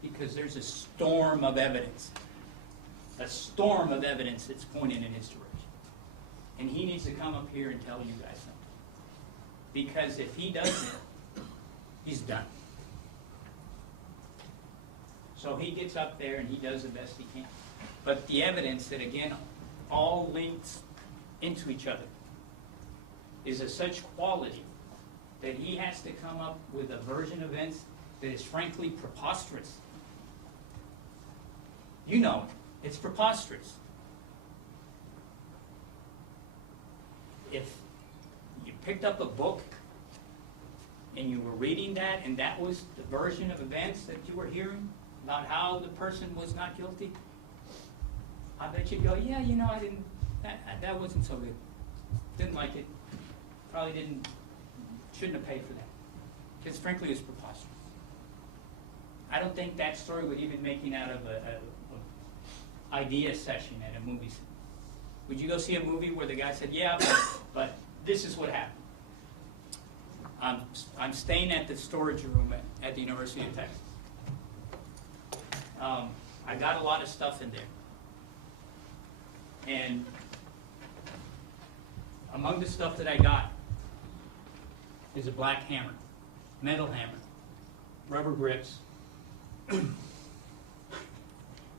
because there's a storm of evidence. A storm of evidence that's pointing in his direction. And he needs to come up here and tell you guys something. Because if he doesn't, he's done. So he gets up there and he does the best he can. But the evidence that, again, all links into each other is of such quality that he has to come up with a version of events that is frankly preposterous. You know it. It's preposterous. If you picked up a book and you were reading that and that was the version of events that you were hearing about how the person was not guilty, I bet you'd go, yeah, you know, that wasn't so good. Didn't like it. Probably shouldn't have paid for that. Because frankly, it's preposterous. I don't think that story would even make it out of a idea session at a movie. Would you go see a movie where the guy said, yeah, but this is what happened. I'm staying at the storage room at the University of Texas. I got a lot of stuff in there. And among the stuff that I got is a black hammer, metal hammer, rubber grips,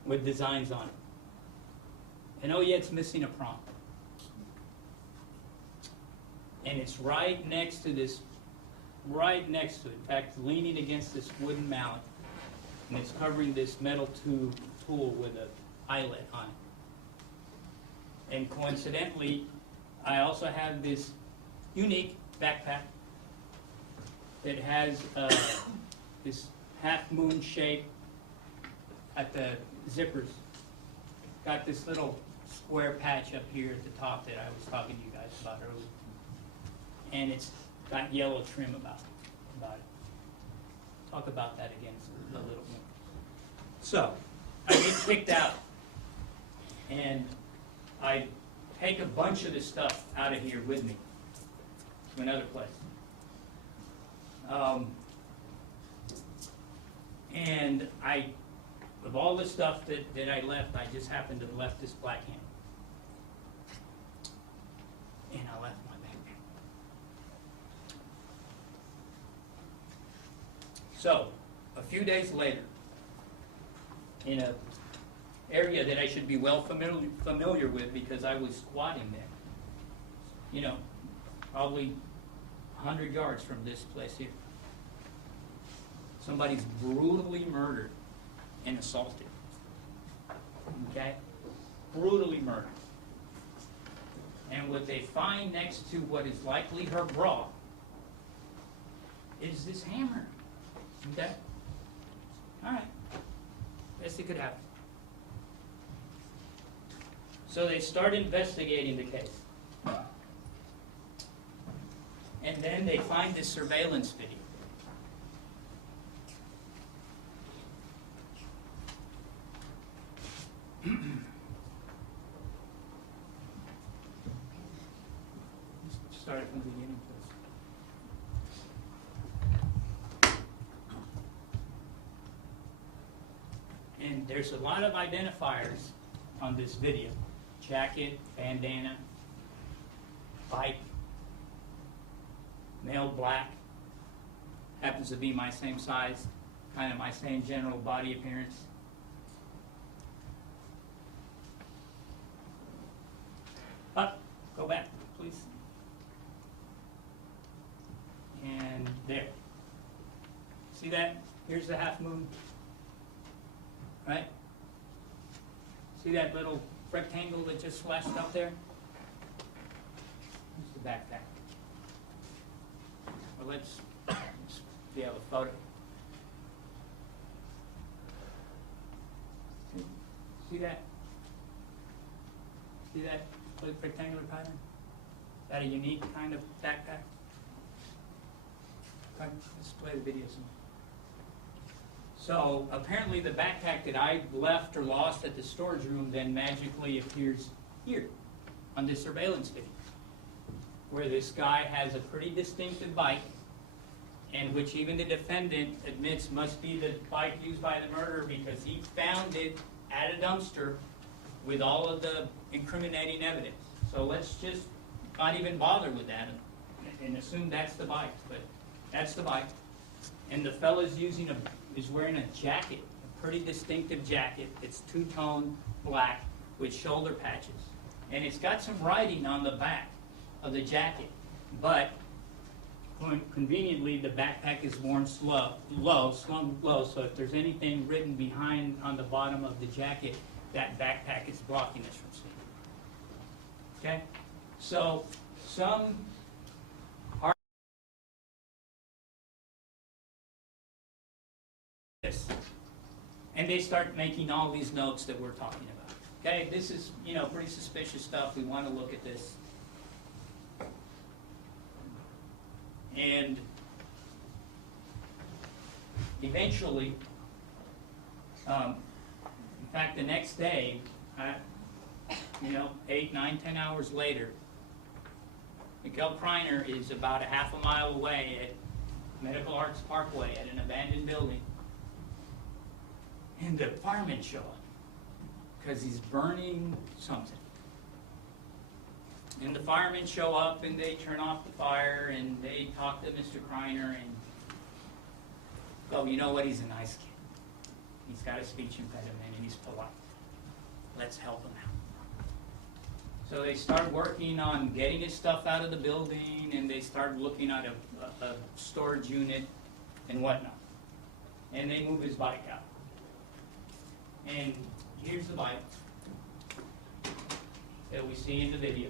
with designs on it. And oh yeah, it's missing a prong. And it's right next to this, in fact, leaning against this wooden mallet. And it's covering this metal tool with an eyelet on it. And coincidentally, I also have this unique backpack that has this half-moon shape at the zippers. Got this little square patch up here at the top that I was talking to you guys about earlier. And it's got yellow trim about it. Talk about that again a little more. So, I get kicked out, and I take a bunch of this stuff out of here with me to another place. And of all the stuff that I left, I just happened to have left this black hammer. And I left my backpack. So, a few days later, in an area that I should be well familiar with because I was squatting there, you know, probably 100 yards from this place here. Somebody's brutally murdered and assaulted. Okay? Brutally murdered. And what they find next to what is likely her bra is this hammer. Okay? Alright. Best it could happen. So they start investigating the case. And then they find this surveillance video. Start from the beginning, please. And there's a lot of identifiers on this video. Jacket, bandana, bike, male black, happens to be my same size, kind of my same general body appearance. Up, go back, please. And there. See that? Here's the half moon. Right? See that little rectangle that just flashed up there? Here's the backpack. Well, let's see a photo. See that? See that rectangular pattern? Is that a unique kind of backpack? Okay, let's play the video some. So apparently the backpack that I left or lost at the storage room then magically appears here on this surveillance video, where this guy has a pretty distinctive bike, and which even the defendant admits must be the bike used by the murderer because he found it at a dumpster with all of the incriminating evidence. So let's just not even bother with that and assume that's the bike, but that's the bike. And the fella's is wearing a jacket, a pretty distinctive jacket. It's two-tone black with shoulder patches. and it's got some writing on the back of the jacket, but conveniently the backpack is worn slung low, so if there's anything written behind on the bottom of the jacket, that backpack is blocking us from seeing. Okay? So some are this, and they start making all these notes that we're talking about. Okay, this is, you know, pretty suspicious stuff. We want to look at this. And eventually, in fact, the next day, 8, 9, 10 hours later, Meechaiel Criner is about a half a mile away at Medical Arts Parkway at an abandoned building. And the firemen show up because he's burning something. And the firemen show up and they turn off the fire and they talk to Mr. Criner and, oh, you know what, he's a nice kid. He's got a speech impediment and he's polite. Let's help him out. So they start working on getting his stuff out of the building, and they start looking at a storage unit and whatnot. And they move his bike out. And here's the bike that we see in the video,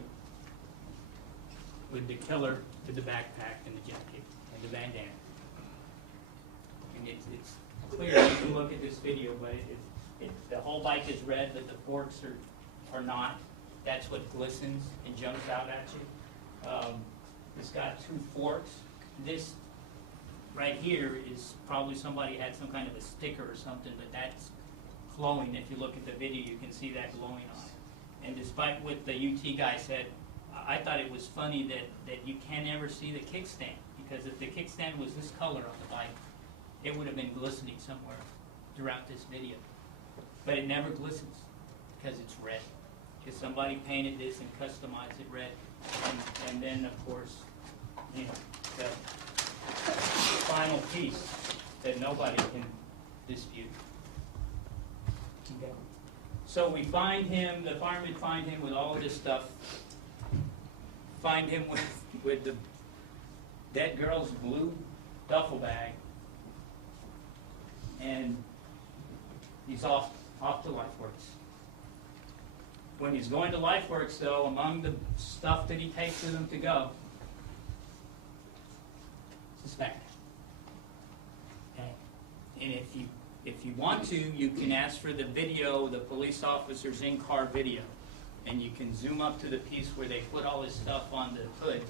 with the killer with the backpack and the jacket and the bandana. And it's clear if you look at this video, but the whole bike is red, but the forks are not. That's what glistens and jumps out at you. It's got 2 forks. This right here is probably somebody had some kind of a sticker or something, but that's glowing. If you look at the video, you can see that glowing on it. And despite what the UT guy said, I thought it was funny that you can't ever see the kickstand, because if the kickstand was this color on the bike, it would have been glistening somewhere throughout this video. But it never glistens because it's red. Because somebody painted this and customized it red. And then, of course, you know, the final piece that nobody can dispute. Okay. So we find him, the firemen find him with all of this stuff, find him with the dead girl's blue duffel bag, and he's off to LifeWorks. When he's going to LifeWorks, though, among the stuff that he takes with him to go, it's his backpack. Okay? And if you want to, you can ask for the video, the police officer's in-car video, and you can zoom up to the piece where they put all his stuff on the hood,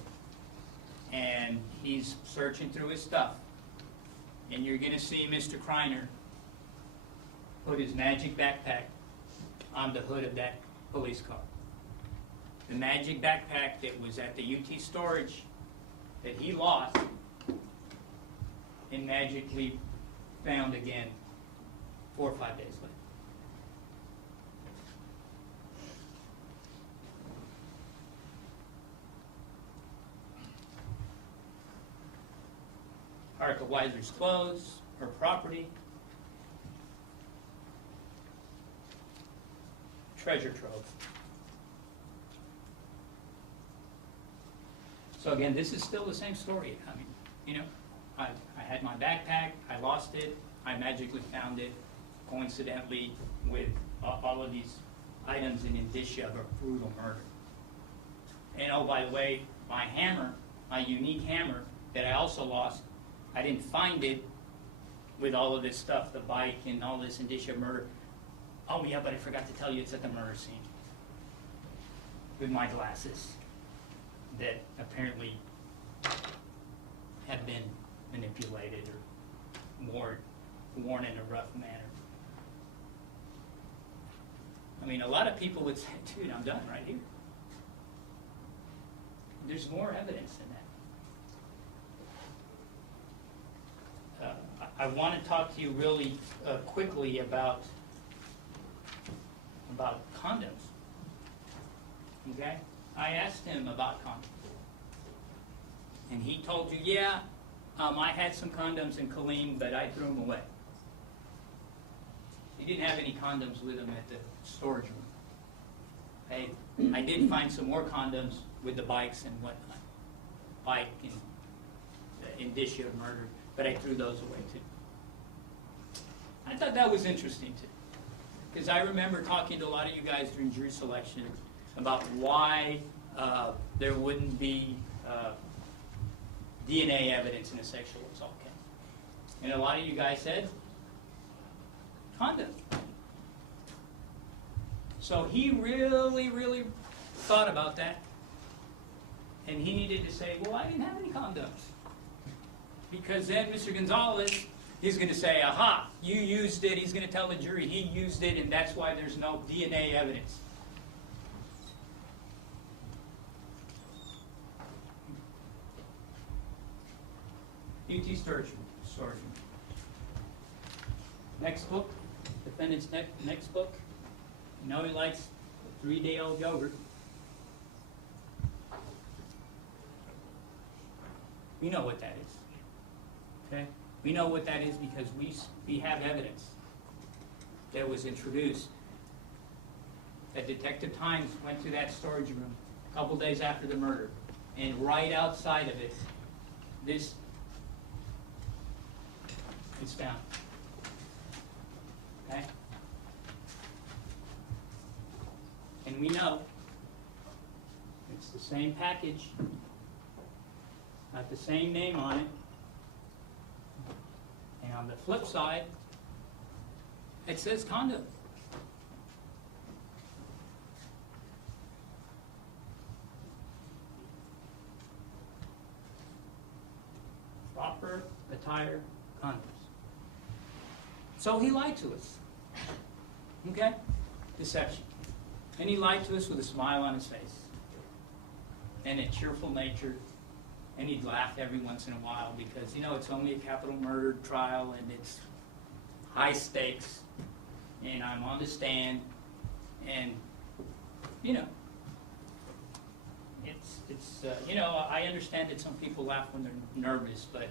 and he's searching through his stuff. And you're going to see Mr. Criner put his magic backpack on the hood of that police car. The magic backpack that was at the UT storage that he lost and magically found again 4 or 5 days later. Erica Weiser's clothes, her property, treasure trove. So again, this is still the same story. I mean, you know, I had my backpack, I lost it, I magically found it, coincidentally with all of these items and indicia of a brutal murder. And oh, by the way, my hammer, my unique hammer that I also lost, I didn't find it with all of this stuff, the bike and all this indicia of murder. Oh yeah, but I forgot to tell you, it's at the murder scene with my glasses that apparently have been manipulated or worn in a rough manner. I mean, a lot of people would say, dude, I'm done right here. There's more evidence than that. I want to talk to you really quickly about condoms. Okay? I asked him about condoms. And he told you, yeah, I had some condoms in Killeen, but I threw them away. He didn't have any condoms with him at the storage room. I did find some more condoms with the bikes and whatnot. Bike and indicia of murder, but I threw those away too. I thought that was interesting too, because I remember talking to a lot of you guys during jury selection about why there wouldn't be DNA evidence in a sexual assault case. And a lot of you guys said, condom. So he really, really thought about that. And he needed to say, well, I didn't have any condoms. Because then Mr. Gonzalez, he's going to say, aha, you used it. He's going to tell the jury he used it, and that's why there's no DNA evidence. U.T. Sturgeon. Next book, defendant's next book. You know he likes the 3-day-old yogurt. We know what that is. Okay? We know what that is because we have evidence that was introduced. That Detective Times went to that storage room a couple days after the murder, and right outside of it, this is found. Okay? And we know it's the same package, got the same name on it. And on the flip side, it says condom. Proper attire condoms. So he lied to us. Okay? Deception. And he lied to us with a smile on his face and a cheerful nature. And he'd laugh every once in a while because, you know, it's only a capital murder trial and it's high stakes. And I'm on the stand and, you know, it's you know, I understand that some people laugh when they're nervous, but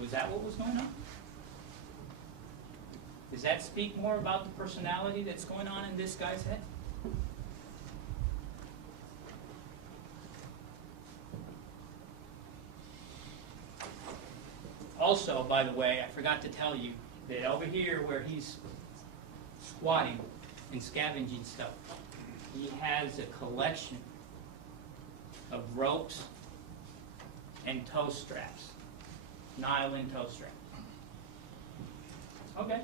was that what was going on? Does that speak more about the personality that's going on in this guy's head? Also, by the way, I forgot to tell you that over here where he's squatting and scavenging stuff, he has a collection of ropes and toe straps, nylon toe straps. Okay.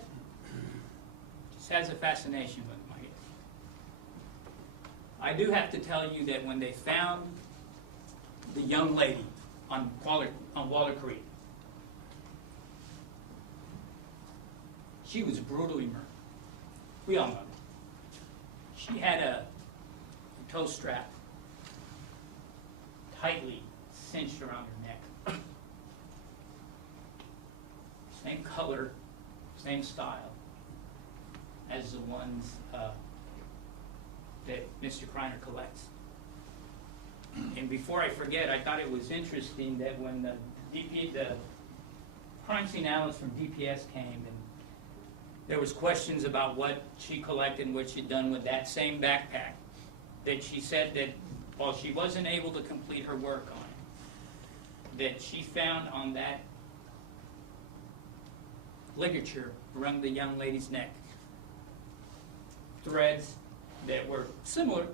Just has a fascination with him, I guess. I do have to tell you that when they found the young lady on Waller Creek, she was brutally murdered. We all know that. She had a toe strap tightly cinched around her neck. Same color, same style as the ones that Mr. Criner collects. And before I forget, I thought it was interesting that when the crime scene analyst from DPS came and there was questions about what she collected and what she'd done with that same backpack, that she said that while she wasn't able to complete her work on it, that she found on that ligature around the young lady's neck threads that were similar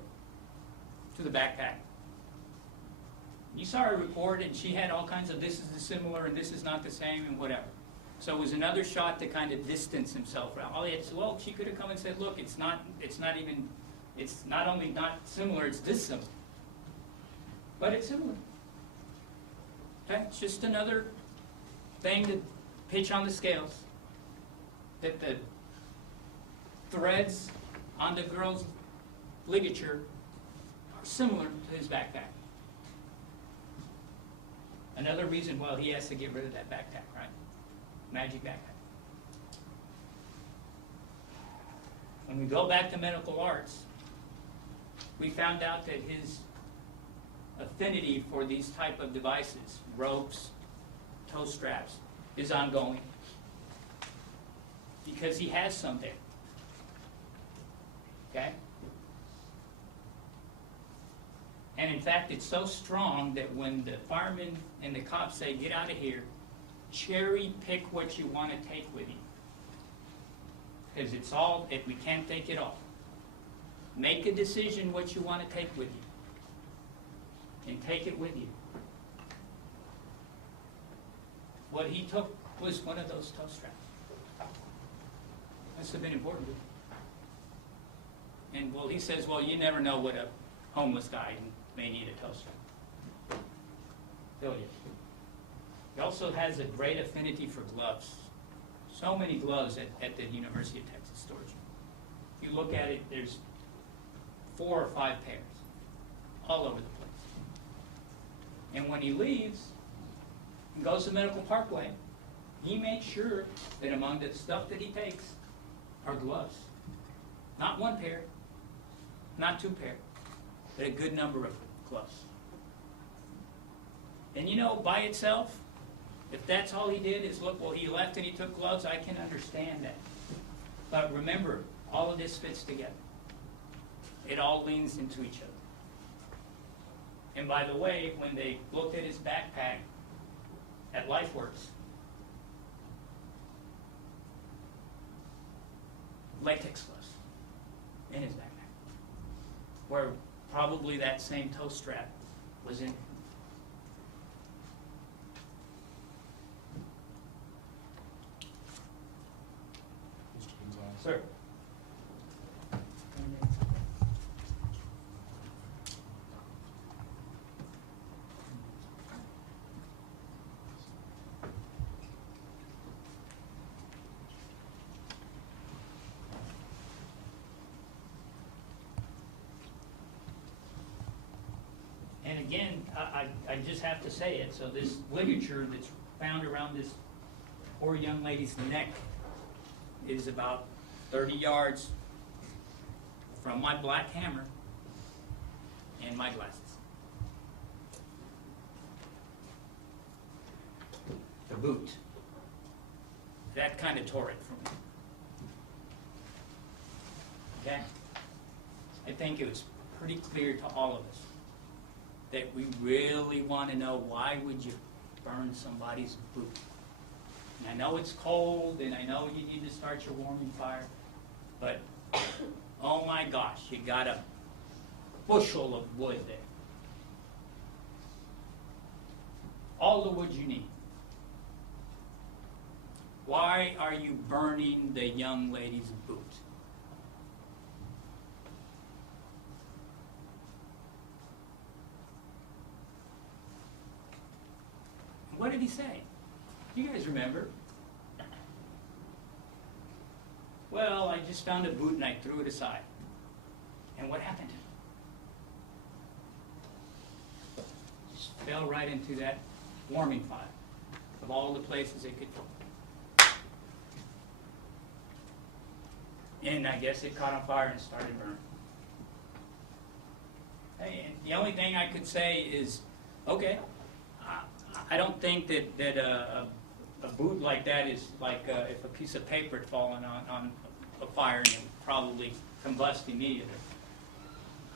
to the backpack. You saw her report and she had all kinds of this is the similar and this is not the same and whatever. So it was another shot to kind of distance himself from. All he had to say, well, she could have come and said, look, it's not only not similar, it's dissimilar. But it's similar. Okay? It's just another thing to pitch on the scales. That the threads on the girl's ligature are similar to his backpack. Another reason why he has to get rid of that backpack, right? Magic backpack. When we go back to medical arts, we found out that his affinity for these type of devices, ropes, toe straps, is ongoing. Because he has some there. Okay? And in fact, it's so strong that when the firemen and the cops say, get out of here, cherry pick what you want to take with you. Because it's all, we can't take it all. Make a decision what you want to take with you. And take it with you. What he took was one of those toe straps. Must have been important. And well, he says, well, you never know what a homeless guy may need a toe strap. Tell you. He also has a great affinity for gloves. So many gloves at the University of Texas Storage. If you look at it, there's 4 or 5 pairs all over the place. And when he leaves and goes to Medical Parkway, he makes sure that among the stuff that he takes are gloves. Not 1 pair, not 2 pair, but a good number of gloves. And you know, by itself, if that's all he did is look, well, he left and he took gloves, I can understand that. But remember, all of this fits together. It all leans into each other. And by the way, when they looked at his backpack at LifeWorks, latex gloves in his backpack, where probably that same toe strap was in. Sir. And again, I just have to say it, so this ligature that's found around this poor young lady's neck is about 30 yards from my black hammer and my glasses. The boot. That kind of tore it from me. Okay? I think it was pretty clear to all of us that we really want to know, why would you burn somebody's boot? And I know it's cold, and I know you need to start your warming fire, but oh my gosh, you got a bushel of wood there. All the wood you need. Why are you burning the young lady's boot? What did he say? You guys remember? Well, I just found a boot and I threw it aside. And what happened? Just fell right into that warming fire of all the places it could go. And I guess it caught on fire and started burning. Hey, and the only thing I could say is, okay, I don't think that a boot like that is like if a piece of paper had fallen on a fire and it would probably combust immediately.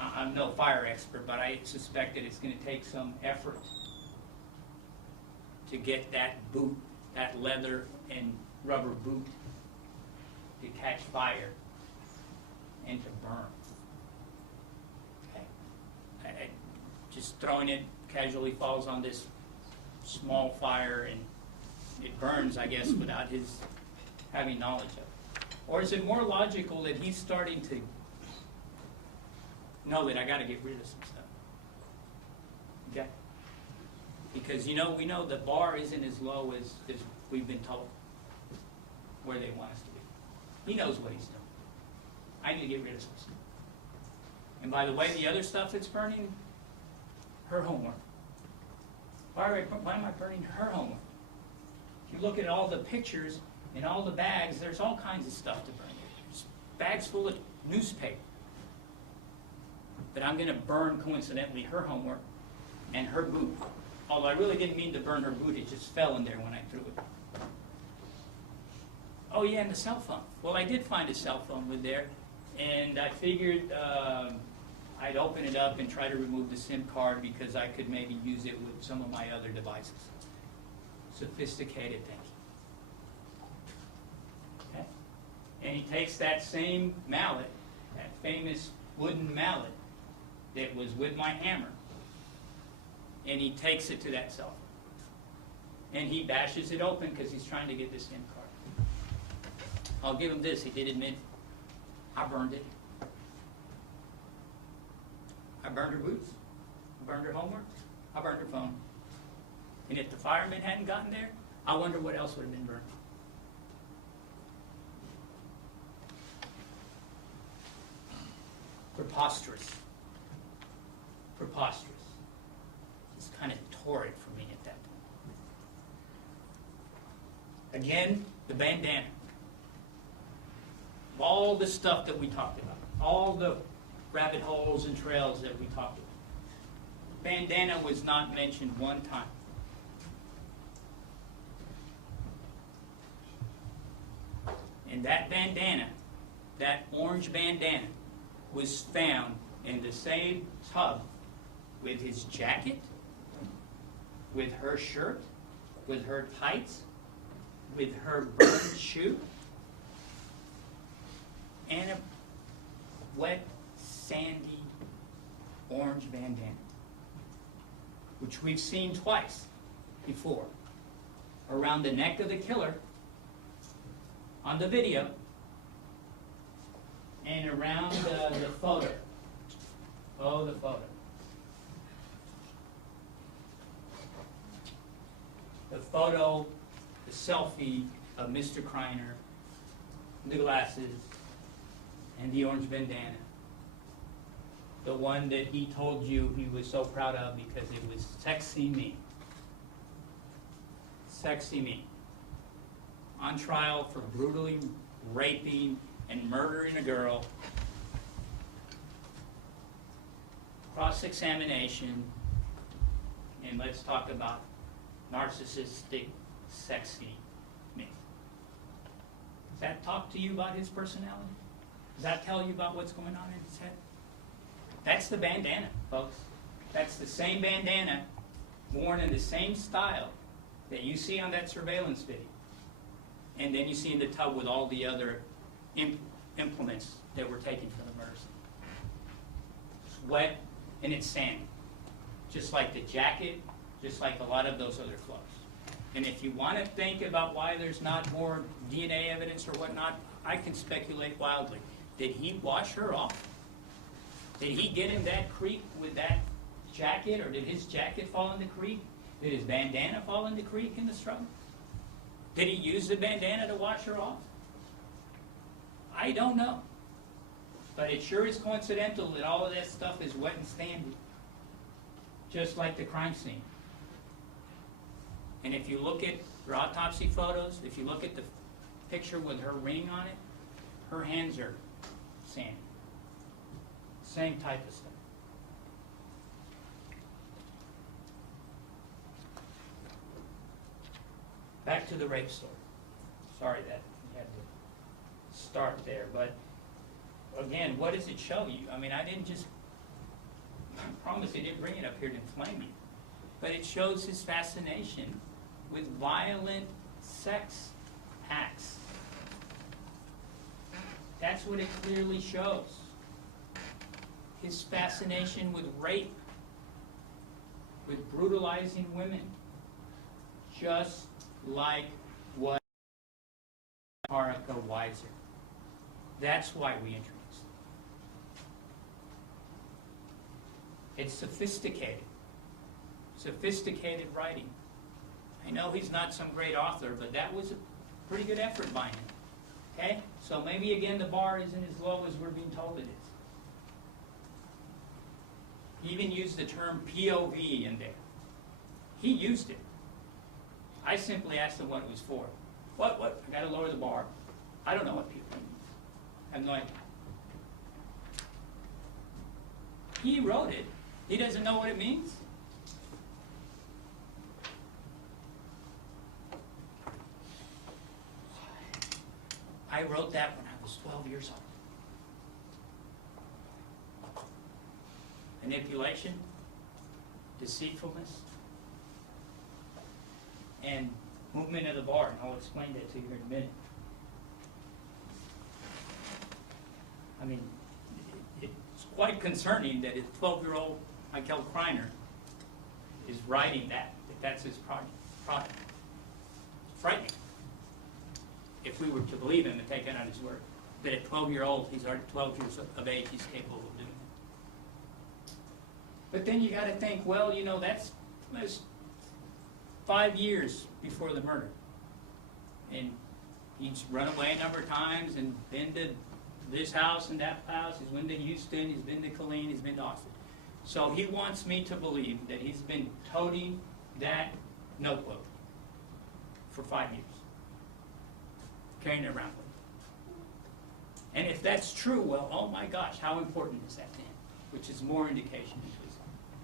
I'm no fire expert, but I suspect that it's going to take some effort to get that boot, that leather and rubber boot, to catch fire and to burn. Okay. Just throwing it casually falls on this small fire and it burns, I guess, without his having knowledge of it. Or is it more logical that he's starting to know that I got to get rid of some stuff? Okay? Because, you know, we know the bar isn't as low as we've been told where they want us to be. He knows what he's doing. I need to get rid of some stuff. And by the way, the other stuff that's burning, her homework. Why am I burning her homework? If you look at all the pictures and all the bags, there's all kinds of stuff to burn. There's bags full of newspaper. But I'm going to burn, coincidentally, her homework and her boot. Although I really didn't mean to burn her boot, it just fell in there when I threw it. Oh yeah, and the cell phone. Well, I did find a cell phone with there, and I figured I'd open it up and try to remove the SIM card because I could maybe use it with some of my other devices. Sophisticated thinking. Okay? And he takes that same mallet, that famous wooden mallet that was with my hammer, and he takes it to that cell phone. And he bashes it open because he's trying to get the SIM card. I'll give him this. He did admit, I burned it. I burned her boots. I burned her homework. I burned her phone. And if the firemen hadn't gotten there, I wonder what else would have been burned. Preposterous. Preposterous. It's kind of torrid for me at that point. Again, the bandana. All the stuff that we talked about. All the rabbit holes and trails that we talked about. Bandana was not mentioned one time. And that bandana, that orange bandana, was found in the same tub with his jacket, with her shirt, with her tights, with her burned shoe, and a wet, sandy, orange bandana, which we've seen twice before, around the neck of the killer on the video, and around the photo. Oh, the photo. The photo, the selfie of Mr. Criner, the glasses, and the orange bandana. The one that he told you he was so proud of because it was sexy me. Sexy me. On trial for brutally raping and murdering a girl. Cross-examination. And let's talk about narcissistic, sexy me. Does that talk to you about his personality? Does that tell you about what's going on in his head? That's the bandana, folks. That's the same bandana worn in the same style that you see on that surveillance video. And then you see in the tub with all the other implements that were taken from the Mersey. It's wet and it's sandy. Just like the jacket, just like a lot of those other clothes. And if you want to think about why there's not more DNA evidence or whatnot, I can speculate wildly. Did he wash her off? Did he get in that creek with that jacket, or did his jacket fall in the creek? Did his bandana fall in the creek in the struggle? Did he use the bandana to wash her off? I don't know. But it sure is coincidental that all of that stuff is wet and sandy, just like the crime scene. And if you look at her autopsy photos, if you look at the picture with her ring on it, her hands are sandy. Same type of stuff. Back to the rape story. Sorry that we had to start there, but again, what does it show you? I mean, I promise I didn't bring it up here to inflame you, but it shows his fascination with violent sex acts. That's what it clearly shows. His fascination with rape, with brutalizing women, just like what Haruka Weiser. That's why we introduced it. It's sophisticated. Sophisticated writing. I know he's not some great author, but that was a pretty good effort by him. Okay? So maybe again the bar isn't as low as we're being told it is. He even used the term POV in there. He used it. I simply asked him what it was for. What? I got to lower the bar. I don't know what POV means. I have no idea. He wrote it. He doesn't know what it means. I wrote that when I was 12 years old. manipulation, deceitfulness, and movement of the bar, and I'll explain that to you here in a minute. I mean, it's quite concerning that a 12-year-old Meechaiel Criner is writing that that's his product. It's frightening. If we were to believe him and take it on his word, that at 12 years old, he's already 12 years of age, he's capable of doing it. But then you got to think, well, you know, that's 5 years before the murder. And he's run away a number of times and been to this house and that house. He's been to Houston, he's been to Killeen, he's been to Austin. So he wants me to believe that he's been toting that notebook for 5 years, carrying it around with him. And if that's true, well, oh my gosh, how important is that to him? Which is more indication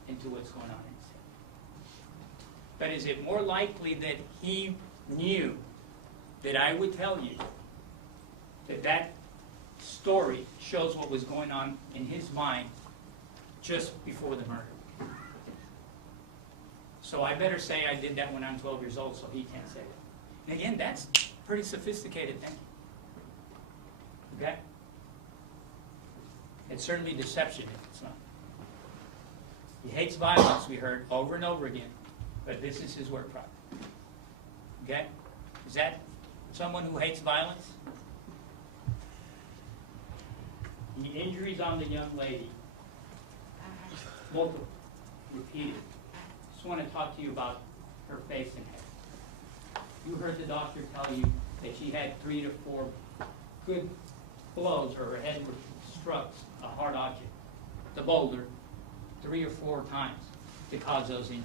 into what's going on in his head. But is it more likely that he knew that I would tell you that that story shows what was going on in his mind just before the murder? So I better say I did that when I'm 12 years old, so he can't say that. And again, that's pretty sophisticated thinking. Okay? It's certainly deception if it's not. He hates violence, we heard over and over again, but this is his work product. Okay? Is that someone who hates violence? The injuries on the young lady, multiple, repeated. Just want to talk to you about her face and head. You heard the doctor tell you that she had 3 to 4 good blows, or her head was struck a hard object, the boulder, 3 or 4 times to cause those injuries.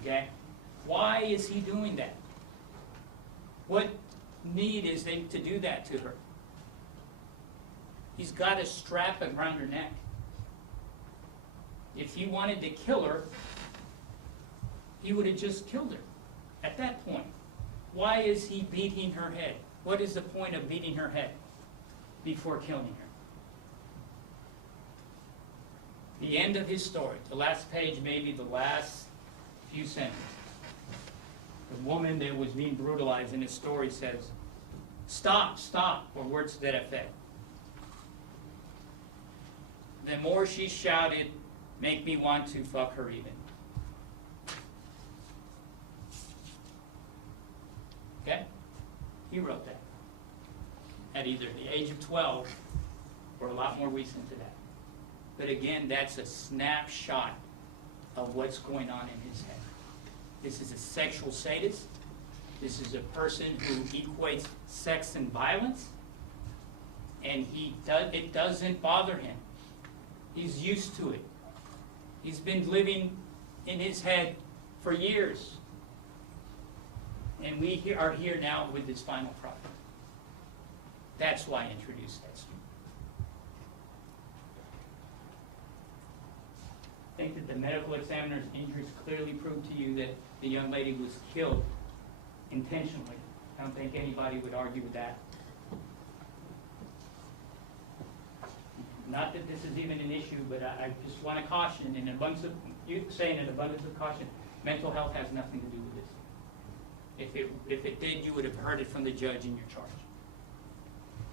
Okay? Why is he doing that? What need is there to do that to her? He's got a strap around her neck. If he wanted to kill her, he would have just killed her at that point. Why is he beating her head? What is the point of beating her head before killing her? The end of his story, the last page, maybe the last few sentences. The woman that was being brutalized in his story says, "Stop, stop," or words to that effect. The more she shouted, "Make me want to fuck her even." Okay? He wrote that at either the age of 12 or a lot more recent to that. But again, that's a snapshot of what's going on in his head. This is a sexual sadist. This is a person who equates sex and violence. And it doesn't bother him. He's used to it. He's been living in his head for years. And we are here now with this final product. That's why I introduced that story. I think that the medical examiner's injuries clearly prove to you that the young lady was killed intentionally. I don't think anybody would argue with that. Not that this is even an issue, but I just want to caution, in abundance of, you saying an abundance of caution, mental health has nothing to do with this. If it did, you would have heard it from the judge in your charge.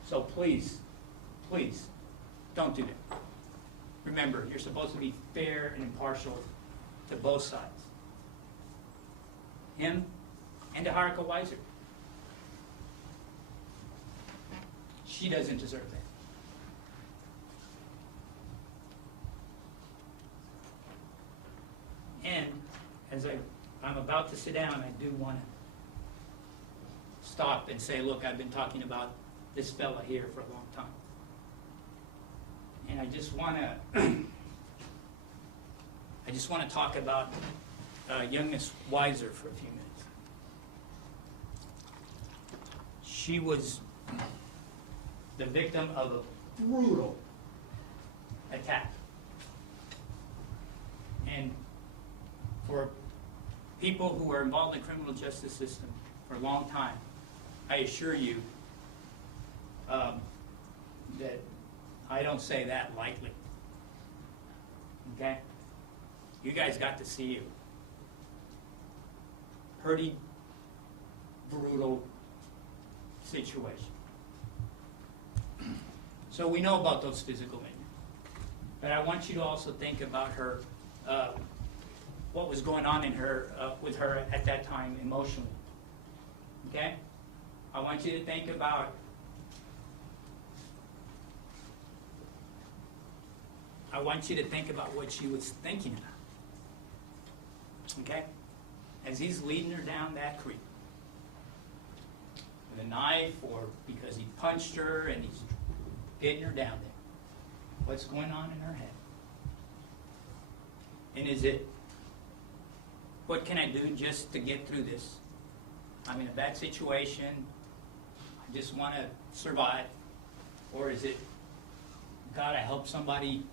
So please, please, don't do that. Remember, you're supposed to be fair and impartial to both sides. Him and to Harika Weiser. She doesn't deserve that. And as I'm about to sit down, I do want to stop and say, look, I've been talking about this fella here for a long time. And I just want to talk about young Miss Weiser for a few minutes. She was the victim of a brutal attack. And for people who are involved in the criminal justice system for a long time, I assure you that I don't say that lightly. Okay? You guys got to see a pretty brutal situation. So we know about those physical injuries. But I want you to also think about her, what was going on in her, with her at that time emotionally. Okay? I want you to think about what she was thinking about. Okay? As he's leading her down that creek with a knife, or because he punched her and he's getting her down there. What's going on in her head? And is it, what can I do just to get through this? I'm in a bad situation. I just want to survive. Or is it, God, I hope somebody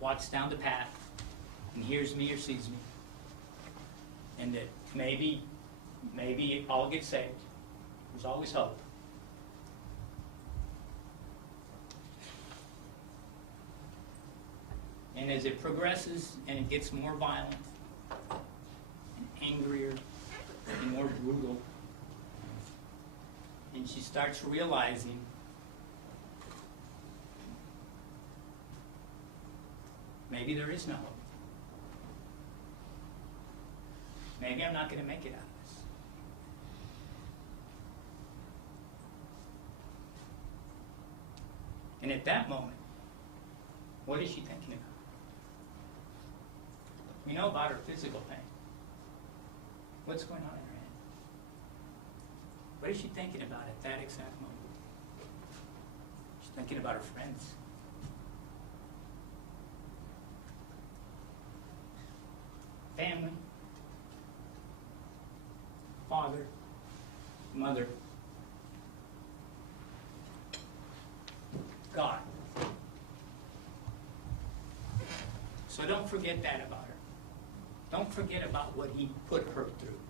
walks down the path and hears me or sees me. And that maybe I'll get saved. There's always hope. And as it progresses and it gets more violent and angrier and more brutal, and she starts realizing maybe there is no hope. Maybe I'm not going to make it out of this. And at that moment, what is she thinking about? We know about her physical pain. What's going on in her head? What is she thinking about at that exact moment? She's thinking about her friends. Family. Father. Mother. God. So don't forget that about her. Don't forget about what he put her through.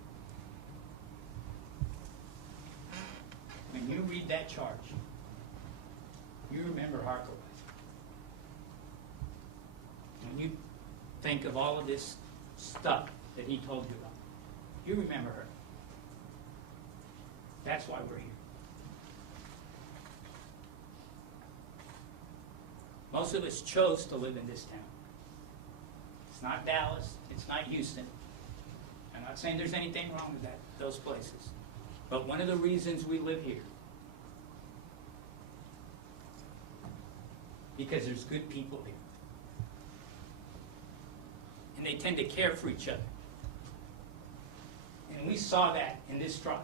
When you read that charge, you remember Harkowitz. When you think of all of this stuff that he told you about, you remember her. That's why we're here. Most of us chose to live in this town. It's not Dallas. It's not Houston. I'm not saying there's anything wrong with those places. But one of the reasons we live here, because there's good people here. And they tend to care for each other. And we saw that in this trial.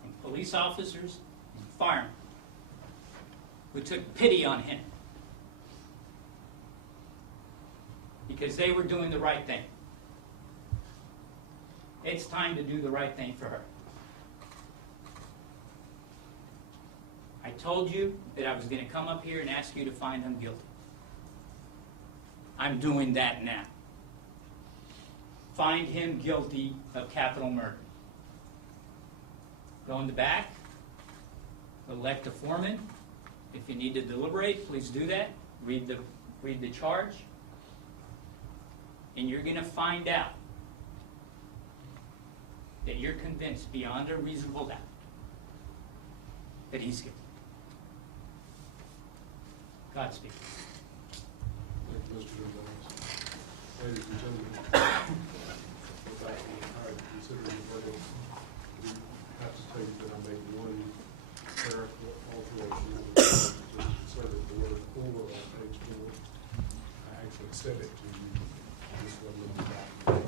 From police officers and firemen who took pity on him because they were doing the right thing. It's time to do the right thing for her. I told you that I was going to come up here and ask you to find him guilty. I'm doing that now. Find him guilty of capital murder. Go in the back, elect a foreman. If you need to deliberate, please do that. Read the charge. And you're going to find out that you're convinced beyond a reasonable doubt that he's guilty. Godspeed. Thank you, Mr. Loins. Ladies and gentlemen, without the entire considering the verdict, we have to tell you that I made one clerical alteration just inserted the word "or" on page 4. I actually said it to you. This wasn't on the document.